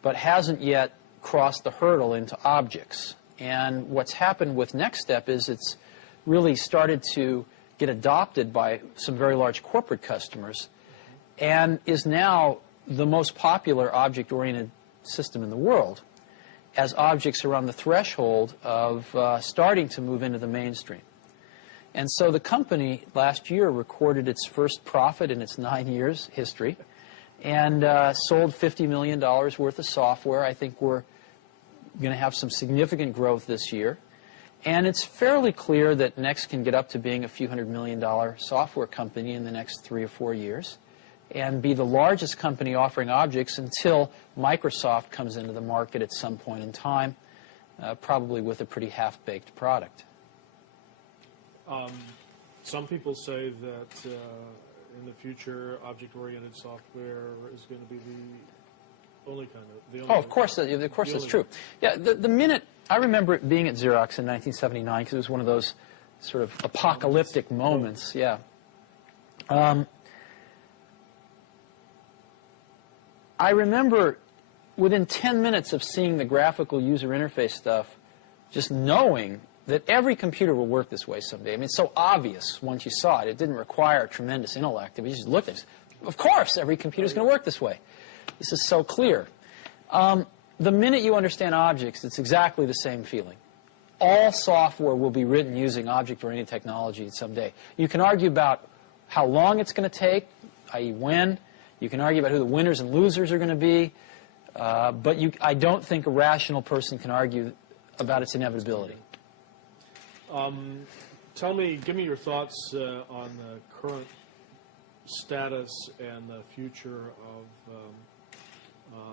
but hasn't yet crossed the hurdle into objects. And what's happened with NextStep is it's really started to get adopted by some very large corporate customers and is now the most popular object-oriented system in the world, as objects are on the threshold of starting to move into the mainstream. And so the company last year recorded its first profit in its 9 years history and sold $50 million worth of software. I think we're going to have some significant growth this year. And it's fairly clear that Next can get up to being a few $100 million software company in the next 3 or 4 years and be the largest company offering objects until Microsoft comes into the market at some point in time, probably with a pretty half-baked product. Some people say that in the future, object-oriented software is going to be the only kind of... Of course that's true. Yeah, the minute... I remember it being at Xerox in 1979 because it was one of those sort of apocalyptic moments. Yeah. I remember within 10 minutes of seeing the graphical user interface stuff, just knowing that every computer will work this way someday. I mean, it's so obvious once you saw it. It didn't require tremendous intellect. If you just looked at it, of course, every computer is going to work this way. This is so clear. The minute you understand objects, it's exactly the same feeling. All software will be written using object-oriented technology someday. You can argue about how long it's going to take, i.e. when. You can argue about who the winners and losers are going to be, but I don't think a rational person can argue about its inevitability. Give me your thoughts on the current status and the future of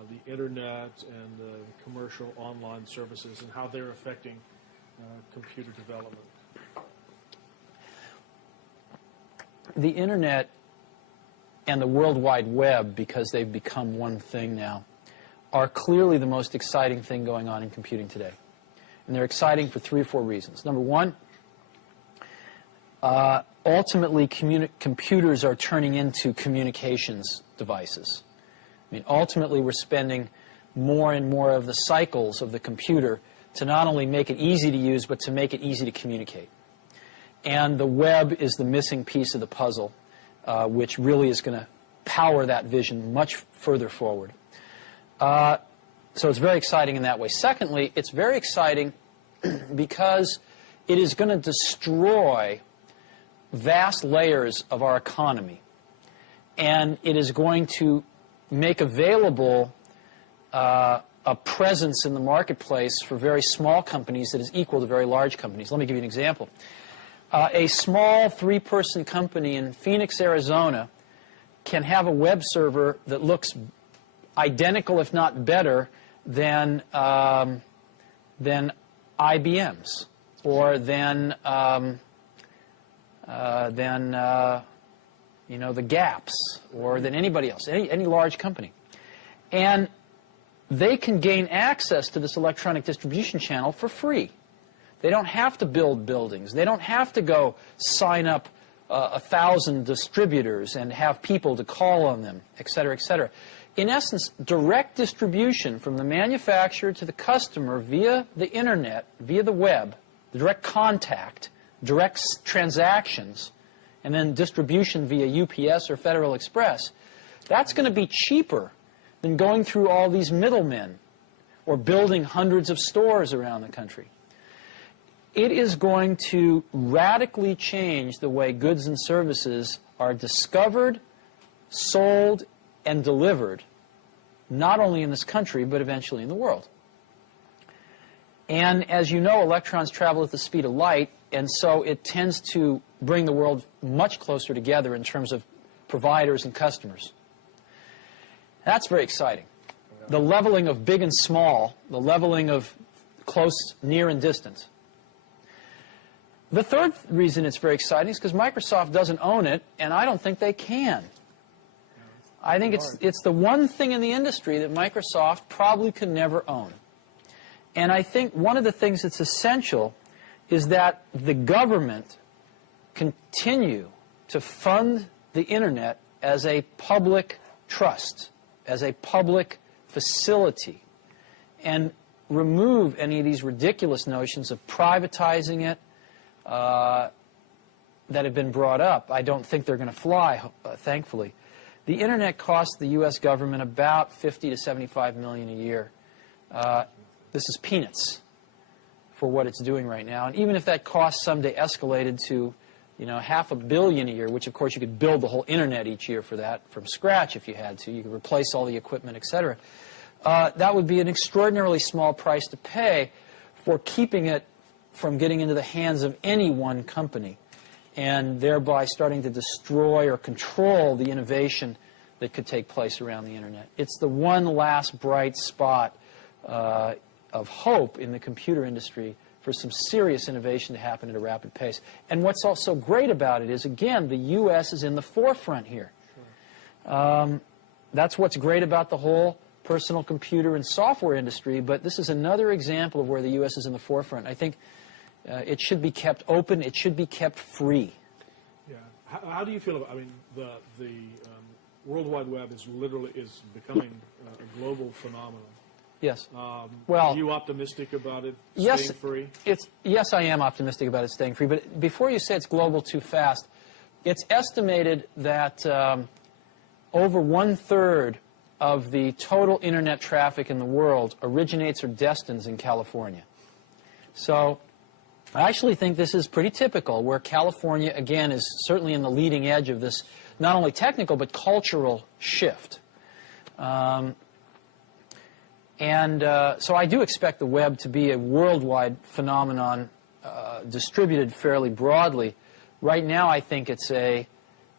the Internet and commercial online services and how they're affecting computer development. The Internet and the World Wide Web, because they've become one thing now, are clearly the most exciting thing going on in computing today. And they're exciting for 3 or 4 reasons. Number one, ultimately computers are turning into communications devices. I mean, ultimately we're spending more and more of the cycles of the computer to not only make it easy to use, but to make it easy to communicate. And the web is the missing piece of the puzzle, which really is going to power that vision much further forward. So it's very exciting in that way. Secondly, it's very exciting because it is going to destroy vast layers of our economy. And it is going to make available a presence in the marketplace for very small companies that is equal to very large companies. Let me give you an example. A small 3-person company in Phoenix, Arizona can have a web server that looks identical, if not better, than IBM's or than the Gaps or than anybody else, any large company. And they can gain access to this electronic distribution channel for free. They don't have to build buildings. They don't have to go sign up 1,000 distributors and have people to call on them, et cetera, et cetera. In essence, direct distribution from the manufacturer to the customer via the Internet, via the web, the direct contact, direct transactions, and then distribution via UPS or Federal Express, that's going to be cheaper than going through all these middlemen or building hundreds of stores around the country. It is going to radically change the way goods and services are discovered, sold, and delivered, not only in this country, but eventually in the world. And as you know, electrons travel at the speed of light, and so it tends to bring the world much closer together in terms of providers and customers. That's very exciting. The leveling of big and small, the leveling of close, near, and distant. The third reason it's very exciting is because Microsoft doesn't own it, and I don't think they can. I think it's the one thing in the industry that Microsoft probably could never own. And I think one of the things that's essential is that the government continue to fund the Internet as a public trust, as a public facility, and remove any of these ridiculous notions of privatizing it that have been brought up. I don't think they're going to fly, thankfully. The Internet costs the U.S. government about $50 to $75 million a year. This is peanuts for what it's doing right now. And even if that cost someday escalated to, $500 million a year, which of course you could build the whole Internet each year for that from scratch if you had to. You could replace all the equipment, etc. That would be an extraordinarily small price to pay for keeping it from getting into the hands of any one company, and thereby starting to destroy or control the innovation that could take place around the Internet. It's the one last bright spot of hope in the computer industry for some serious innovation to happen at a rapid pace. And what's also great about it is, again, the U.S. is in the forefront here. Sure. That's what's great about the whole personal computer and software industry, but this is another example of where the U.S. is in the forefront. I think it should be kept open. It should be kept free. Yeah. How do you feel about? I mean, the World Wide Web is becoming a global phenomenon. Yes. Well, are you optimistic about it staying free? Yes, I am optimistic about it staying free. But before you say it's global too fast, it's estimated that over 1/3 of the total Internet traffic in the world originates or destines in California. So I actually think this is pretty typical, where California, again, is certainly in the leading edge of this not only technical but cultural shift. So I do expect the web to be a worldwide phenomenon, distributed fairly broadly. Right now, I think it's a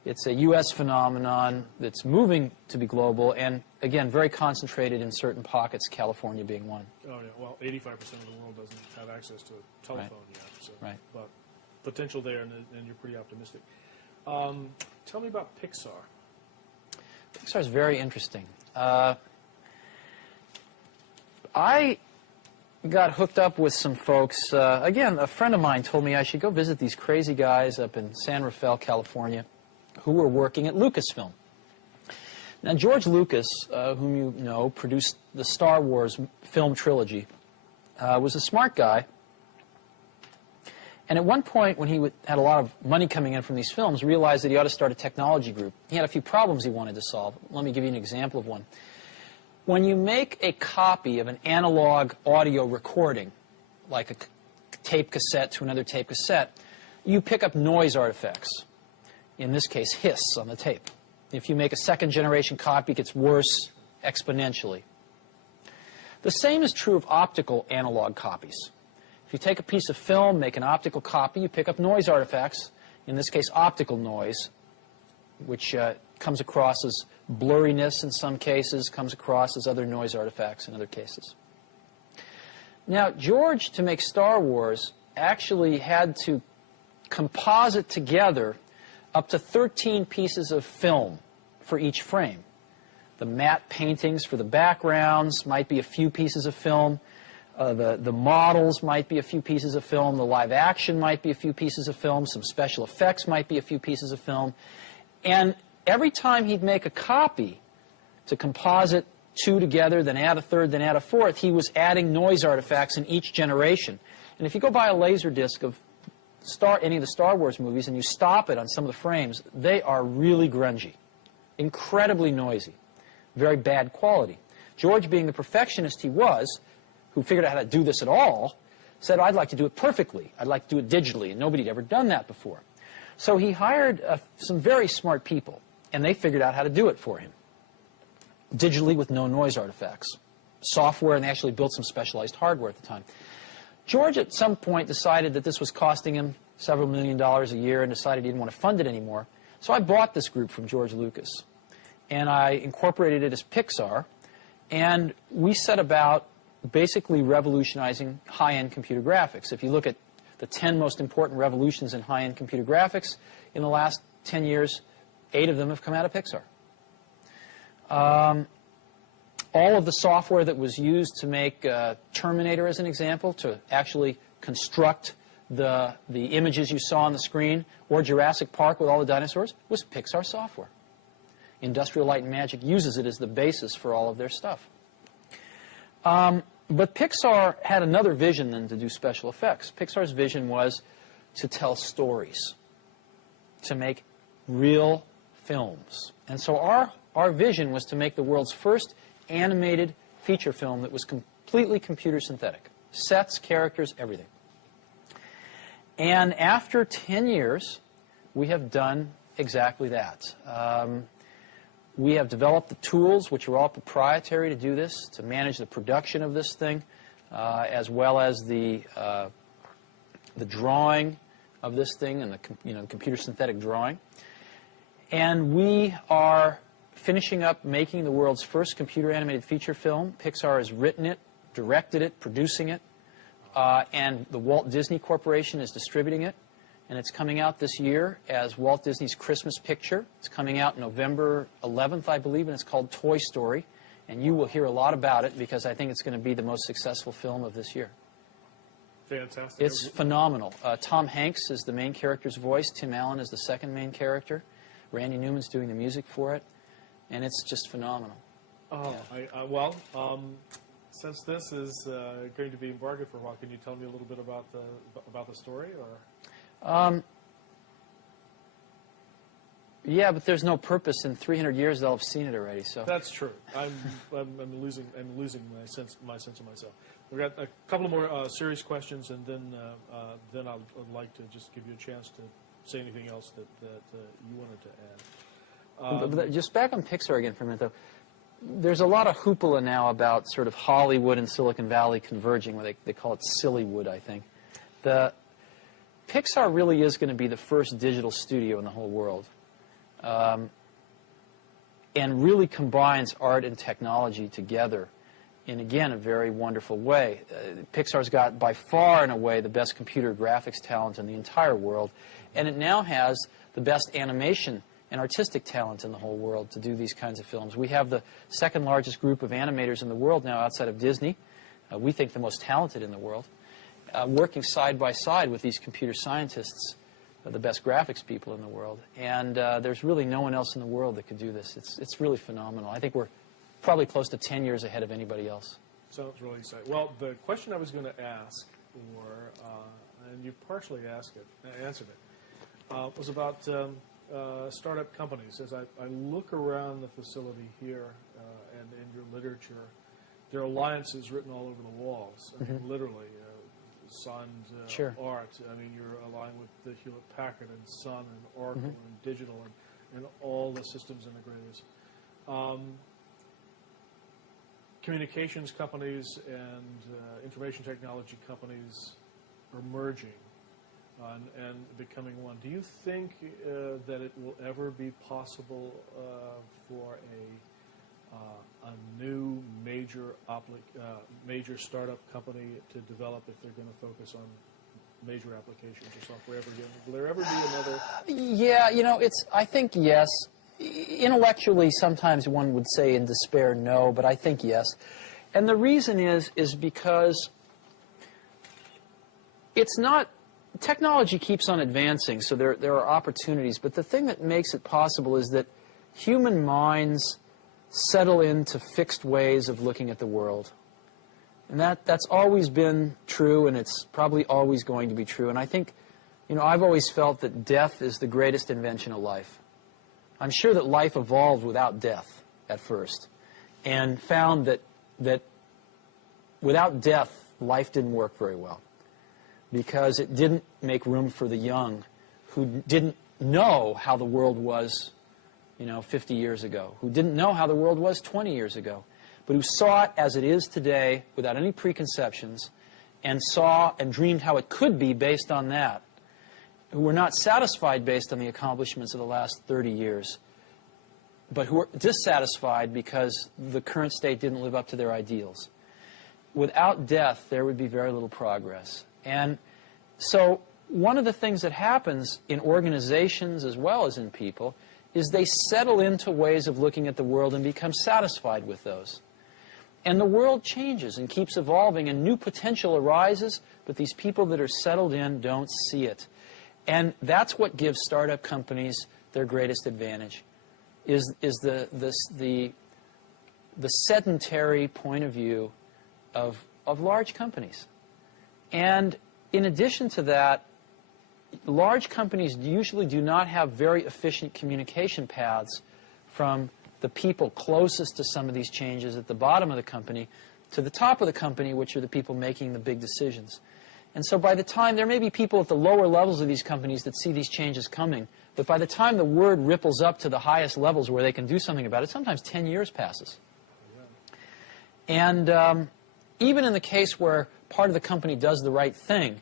U.S. phenomenon that's moving to be global, and again, very concentrated in certain pockets, California being one. Oh yeah, well, 85% of the world doesn't have access to a telephone yet, so, right. But potential there, and you're pretty optimistic. Tell me about Pixar. Pixar is very interesting. I got hooked up with some folks. Again, a friend of mine told me I should go visit these crazy guys up in San Rafael, California, who were working at Lucasfilm. Now, George Lucas, whom you know, produced the Star Wars film trilogy, was a smart guy. And at one point, when he had a lot of money coming in from these films, realized that he ought to start a technology group. He had a few problems he wanted to solve. Let me give you an example of one. When you make a copy of an analog audio recording, like a tape cassette to another tape cassette, you pick up noise artifacts. In this case, hiss on the tape. If you make a second-generation copy, it gets worse exponentially. The same is true of optical analog copies. If you take a piece of film, make an optical copy, you pick up noise artifacts, in this case optical noise, which comes across as blurriness in some cases, comes across as other noise artifacts in other cases. Now, George, to make Star Wars, actually had to composite together up to 13 pieces of film for each frame. The matte paintings for the backgrounds might be a few pieces of film. The models might be a few pieces of film. The live action might be a few pieces of film. Some special effects might be a few pieces of film. And every time he'd make a copy to composite two together, then add a third, then add a fourth, he was adding noise artifacts in each generation. And if you go buy a Laserdisc of any of the Star Wars movies and you stop it on some of the frames, they are really grungy, incredibly noisy, very bad quality. George, being the perfectionist he was, who figured out how to do this at all, said, I'd like to do it perfectly. I'd like to do it digitally, and nobody had ever done that before. So he hired some very smart people, and they figured out how to do it for him, digitally with no noise artifacts. Software, and they actually built some specialized hardware at the time. George, at some point, decided that this was costing him several $1 million a year and decided he didn't want to fund it anymore. So I bought this group from George Lucas, and I incorporated it as Pixar, and we set about basically revolutionizing high-end computer graphics. If you look at the 10 most important revolutions in high-end computer graphics in the last 10 years, 8 of them have come out of Pixar. All of the software that was used to make Terminator, as an example, to actually construct the images you saw on the screen, or Jurassic Park with all the dinosaurs, was Pixar software. Industrial Light and Magic uses it as the basis for all of their stuff. But Pixar had another vision than to do special effects. Pixar's vision was to tell stories, to make real films. And so our vision was to make the world's first animated feature film that was completely computer synthetic. Sets, characters, everything. And after 10 years, we have done exactly that. We have developed the tools, which are all proprietary, to do this, to manage the production of this thing, as well as the drawing of this thing and the computer synthetic drawing. And we are finishing up making the world's first computer animated feature film. Pixar has written it, directed it, producing it, and the Walt Disney Corporation is distributing it. And it's coming out this year as Walt Disney's Christmas picture. It's coming out November 11th, I believe, and it's called Toy Story. And you will hear a lot about it because I think it's going to be the most successful film of this year. Fantastic. It's phenomenal. Tom Hanks is the main character's voice. Tim Allen is the second main character. Randy Newman's doing the music for it. And it's just phenomenal. Oh, yeah. Since this is going to be embargoed for a while, can you tell me a little bit about the story, or? Yeah, but there's no purpose. In 300 years, they'll have seen it already. So that's true. I'm losing my sense of myself. We've got a couple of more serious questions, and then I'd like to just give you a chance to say anything else that you wanted to add. Just back on Pixar again for a minute, though. There's a lot of hoopla now about sort of Hollywood and Silicon Valley converging, where they call it Sillywood, I think. Pixar really is going to be the first digital studio in the whole world, and really combines art and technology together in, again, a very wonderful way. Pixar's got, by far and away, the best computer graphics talent in the entire world, and it now has the best animation and artistic talent in the whole world to do these kinds of films. We have the second largest group of animators in the world now outside of Disney. We think the most talented in the world, working side by side with these computer scientists, the best graphics people in the world. And there's really no one else in the world that could do this. It's really phenomenal. I think we're probably close to 10 years ahead of anybody else. Sounds really exciting. Well, the question I was going to ask, and you've partially answered it, was about startup companies. As I look around the facility here and in your literature, there are alliances written all over the walls. I mean, literally, signed Sure. art. I mean, you're aligned with the Hewlett-Packard and Sun and Oracle and Digital and all the systems integrators. Communications companies and information technology companies are merging and becoming one. Do you think that it will ever be possible for a new major startup company to develop if they're going to focus on major applications or software ever again? Will there ever be another? Yeah, I think yes. Intellectually, sometimes one would say in despair no, but I think yes. And the reason is because it's not, technology keeps on advancing, so there are opportunities, but the thing that makes it possible is that human minds settle into fixed ways of looking at the world. And that's always been true, and it's probably always going to be true. And I think, I've always felt that death is the greatest invention of life. I'm sure that life evolved without death at first, and found that without death, life didn't work very well, because it didn't make room for the young who didn't know how the world was 50 years ago, who didn't know how the world was 20 years ago, but who saw it as it is today without any preconceptions, and saw and dreamed how it could be based on that, who were not satisfied based on the accomplishments of the last 30 years, but who were dissatisfied because the current state didn't live up to their ideals. Without death, there would be very little progress. And so one of the things that happens in organizations as well as in people is they settle into ways of looking at the world and become satisfied with those. And the world changes and keeps evolving, and new potential arises, but these people that are settled in don't see it. And that's what gives startup companies their greatest advantage, is the sedentary point of view of large companies. And in addition to that, large companies usually do not have very efficient communication paths from the people closest to some of these changes at the bottom of the company to the top of the company, which are the people making the big decisions. And so by the time, there may be people at the lower levels of these companies that see these changes coming, but by the time the word ripples up to the highest levels where they can do something about it, sometimes 10 years passes. And even in the case where part of the company does the right thing,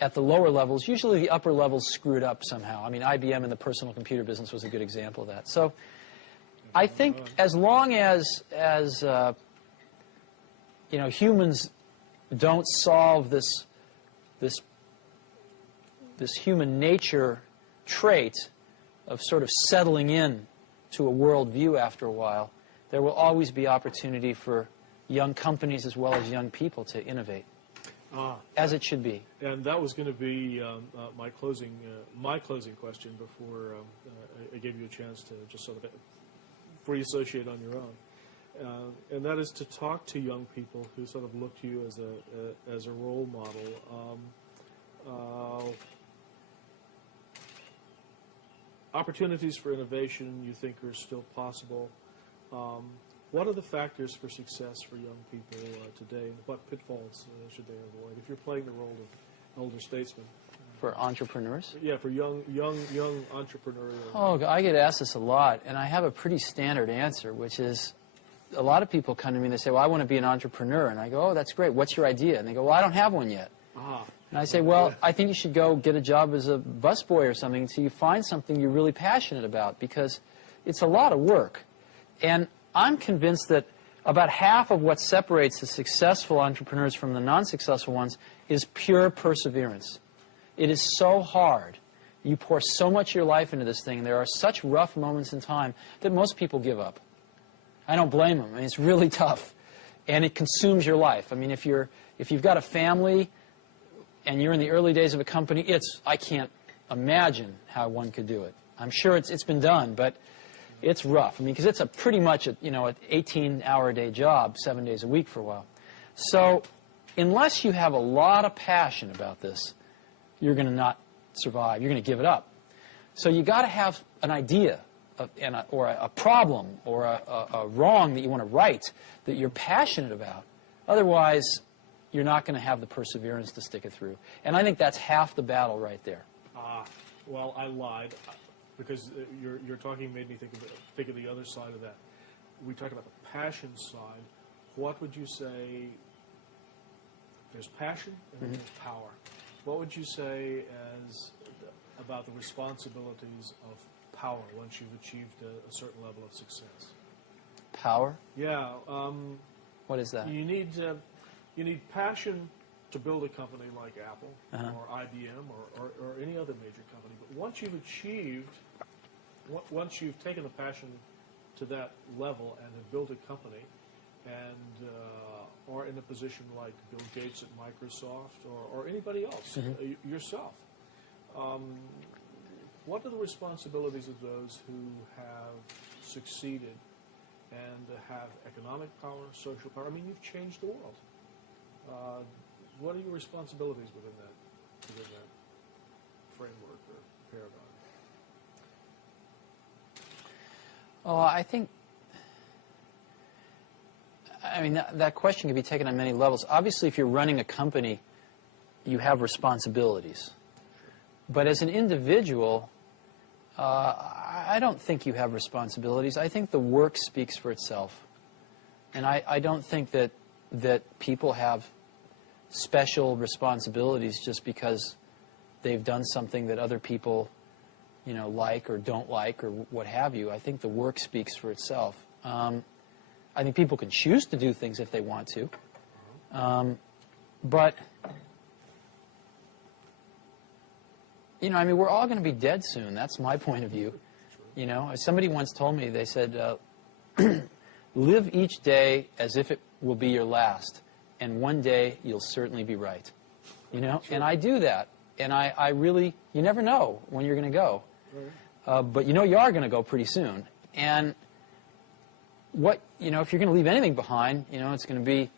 at the lower levels, usually the upper levels screw it up somehow. I mean, IBM in the personal computer business was a good example of that. So I think as long as humans don't solve this human nature trait of sort of settling in to a worldview after a while, there will always be opportunity for young companies as well as young people to innovate, as it should be. And that was going to be my closing question before I gave you a chance to just sort of free associate on your own. And that is to talk to young people who sort of look to you as a role model. Opportunities for innovation you think are still possible. What are the factors for success for young people today? What pitfalls should they avoid? If you're playing the role of elder statesman, for entrepreneurs? Yeah, for young entrepreneurial. Oh, I get asked this a lot, and I have a pretty standard answer, which is a lot of people come to me and they say, well, I want to be an entrepreneur. And I go, oh, that's great. What's your idea? And they go, well, I don't have one yet. And I say, well, I think you should go get a job as a busboy or something until you find something you're really passionate about, because it's a lot of work. And I'm convinced that about half of what separates the successful entrepreneurs from the non-successful ones is pure perseverance. It is so hard. You pour so much of your life into this thing, and there are such rough moments in time that most people give up. I don't blame them. I mean, it's really tough. And it consumes your life. I mean, if you've got a family and you're in the early days of a company, I can't imagine how one could do it. I'm sure it's been done, but it's rough. I mean, because it's pretty much an 18-hour-a-day job, 7 days a week for a while. So unless you have a lot of passion about this, you're going to not survive. You're going to give it up. So you got to have an idea or a problem or a wrong that you want to right that you're passionate about. Otherwise, you're not going to have the perseverance to stick it through. And I think that's half the battle right there. Well, I lied, because your talking made me think of the other side of that. We talked about the passion side. What would you say? There's passion and there's power. What would you say about the responsibilities of power once you've achieved a certain level of success? Power? Yeah. What is that? You need passion to build a company like Apple or IBM or any other major company. But once you've taken the passion to that level and have built a company and are in a position like Bill Gates at Microsoft or anybody else, yourself, what are the responsibilities of those who have succeeded and have economic power, social power? I mean, you've changed the world. What are your responsibilities within that framework or paradigm? Oh, I mean, that question can be taken on many levels. Obviously, if you're running a company, you have responsibilities. But as an individual, I don't think you have responsibilities. I think the work speaks for itself. And I don't think that people have special responsibilities just because they've done something that other people, like or don't like or what have you. I think the work speaks for itself. I think people can choose to do things if they want to. But, I mean, we're all going to be dead soon. That's my point of view. Somebody once told me, they said, live each day as if it will be your last, and one day you'll certainly be right. And I do that. And I really, you never know when you're going to go. But you are going to go pretty soon. And if you're going to leave anything behind, it's going to be,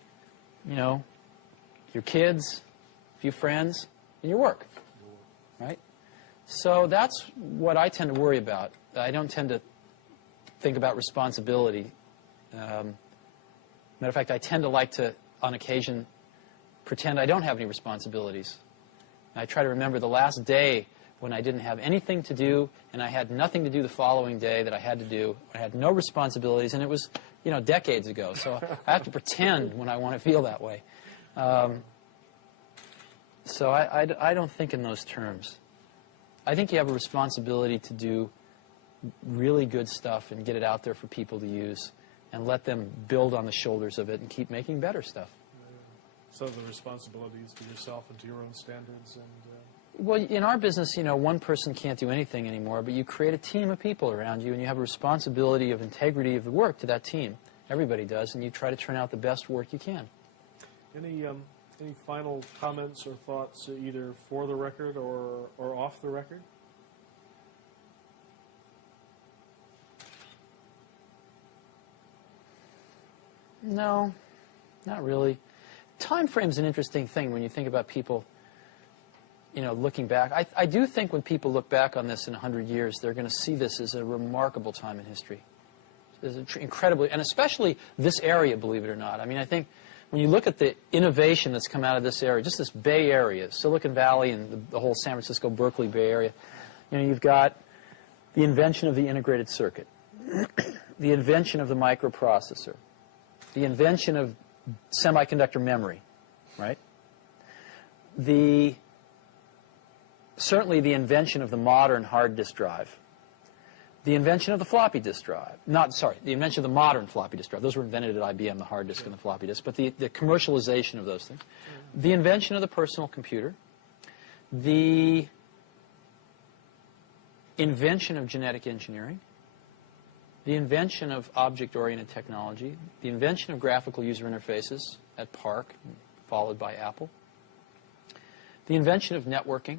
your kids, a few friends, and your work, right? So that's what I tend to worry about. I don't tend to think about responsibility. Matter of fact, I tend to like to, on occasion, pretend I don't have any responsibilities. And I try to remember the last day when I didn't have anything to do and I had nothing to do the following day that I had to do. I had no responsibilities, and it was, decades ago. So I have to pretend when I want to feel that way. So I don't think in those terms. I think you have a responsibility to do really good stuff and get it out there for people to use and let them build on the shoulders of it and keep making better stuff. So the responsibilities to yourself and to your own standards and... Well, in our business, one person can't do anything anymore, but you create a team of people around you, and you have a responsibility of integrity of the work to that team. Everybody does, and you try to turn out the best work you can. Any final comments or thoughts, either for the record or off the record? No, not really. Time frame's an interesting thing when you think about people, looking back. I do think when people look back on this in 100 years, they're going to see this as a remarkable time in history. It's incredibly, and especially this area, believe it or not. I mean, I think when you look at the innovation that's come out of this area, just this Bay Area, Silicon Valley and the whole San Francisco, Berkeley Bay Area, you know, you've got the invention of the integrated circuit, the invention of the microprocessor, the invention of semiconductor memory, right? Certainly the invention of the modern hard disk drive, the invention of the floppy disk drive. The invention of the modern floppy disk drive. Those were invented at IBM, the hard disk and the floppy disk. But the commercialization of those things. The invention of the personal computer. The invention of genetic engineering. The invention of object-oriented technology. The invention of graphical user interfaces at PARC, followed by Apple. The invention of networking.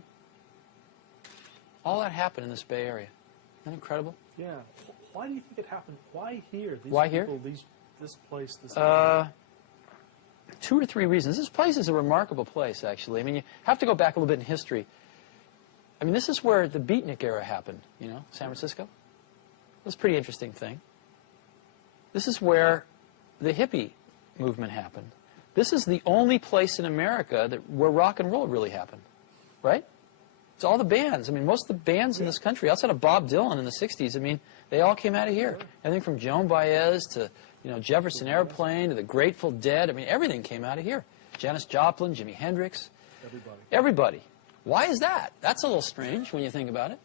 All that happened in this Bay Area. Isn't that incredible? Yeah. Why do you think it happened? Why here? Why here? This place, this 2 or 3 reasons. This place is a remarkable place, actually. I mean, you have to go back a little bit in history. I mean, this is where the beatnik era happened, you know, San Francisco. It was a pretty interesting thing. This is where the hippie movement happened. This is the only place in America where rock and roll really happened, right? It's all the bands. I mean, most of the bands in this country, outside of Bob Dylan in the 60s, I mean, they all came out of here. Everything from Joan Baez to, you know, Jefferson Airplane to the Grateful Dead. I mean, everything came out of here. Janis Joplin, Jimi Hendrix. Everybody. Why is that? That's a little strange when you think about it.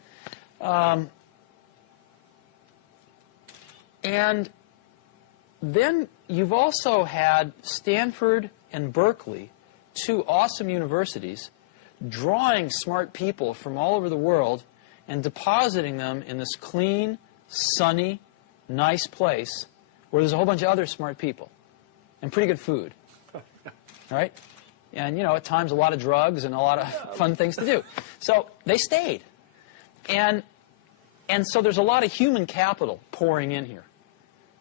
And then you've also had Stanford and Berkeley, 2 awesome universities, drawing smart people from all over the world and depositing them in this clean, sunny, nice place where there's a whole bunch of other smart people and pretty good food, right? And, you know, at times a lot of drugs and a lot of fun things to do. So they stayed. And so there's a lot of human capital pouring in here,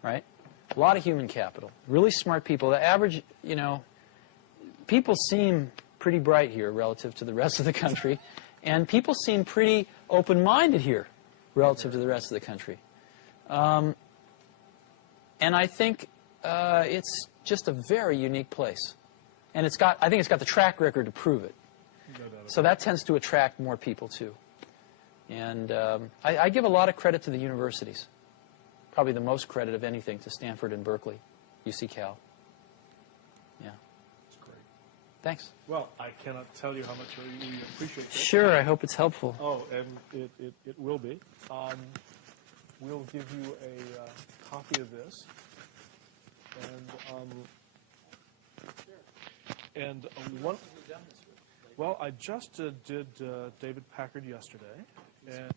right? A lot of human capital. Really smart people. The average, you know, people seem pretty bright here relative to the rest of the country, and people seem pretty open-minded here relative to the rest of the country. And I think it's just a very unique place. And I think it's got the track record to prove it. So that tends to attract more people, too. And I give a lot of credit to the universities. Probably the most credit of anything to Stanford and Berkeley, UC Cal. Yeah. Thanks. Well, I cannot tell you how much we appreciate this. Sure, I hope it's helpful. Oh, and it will be. We'll give you a copy of this. And one. Well, I just did David Packard yesterday, and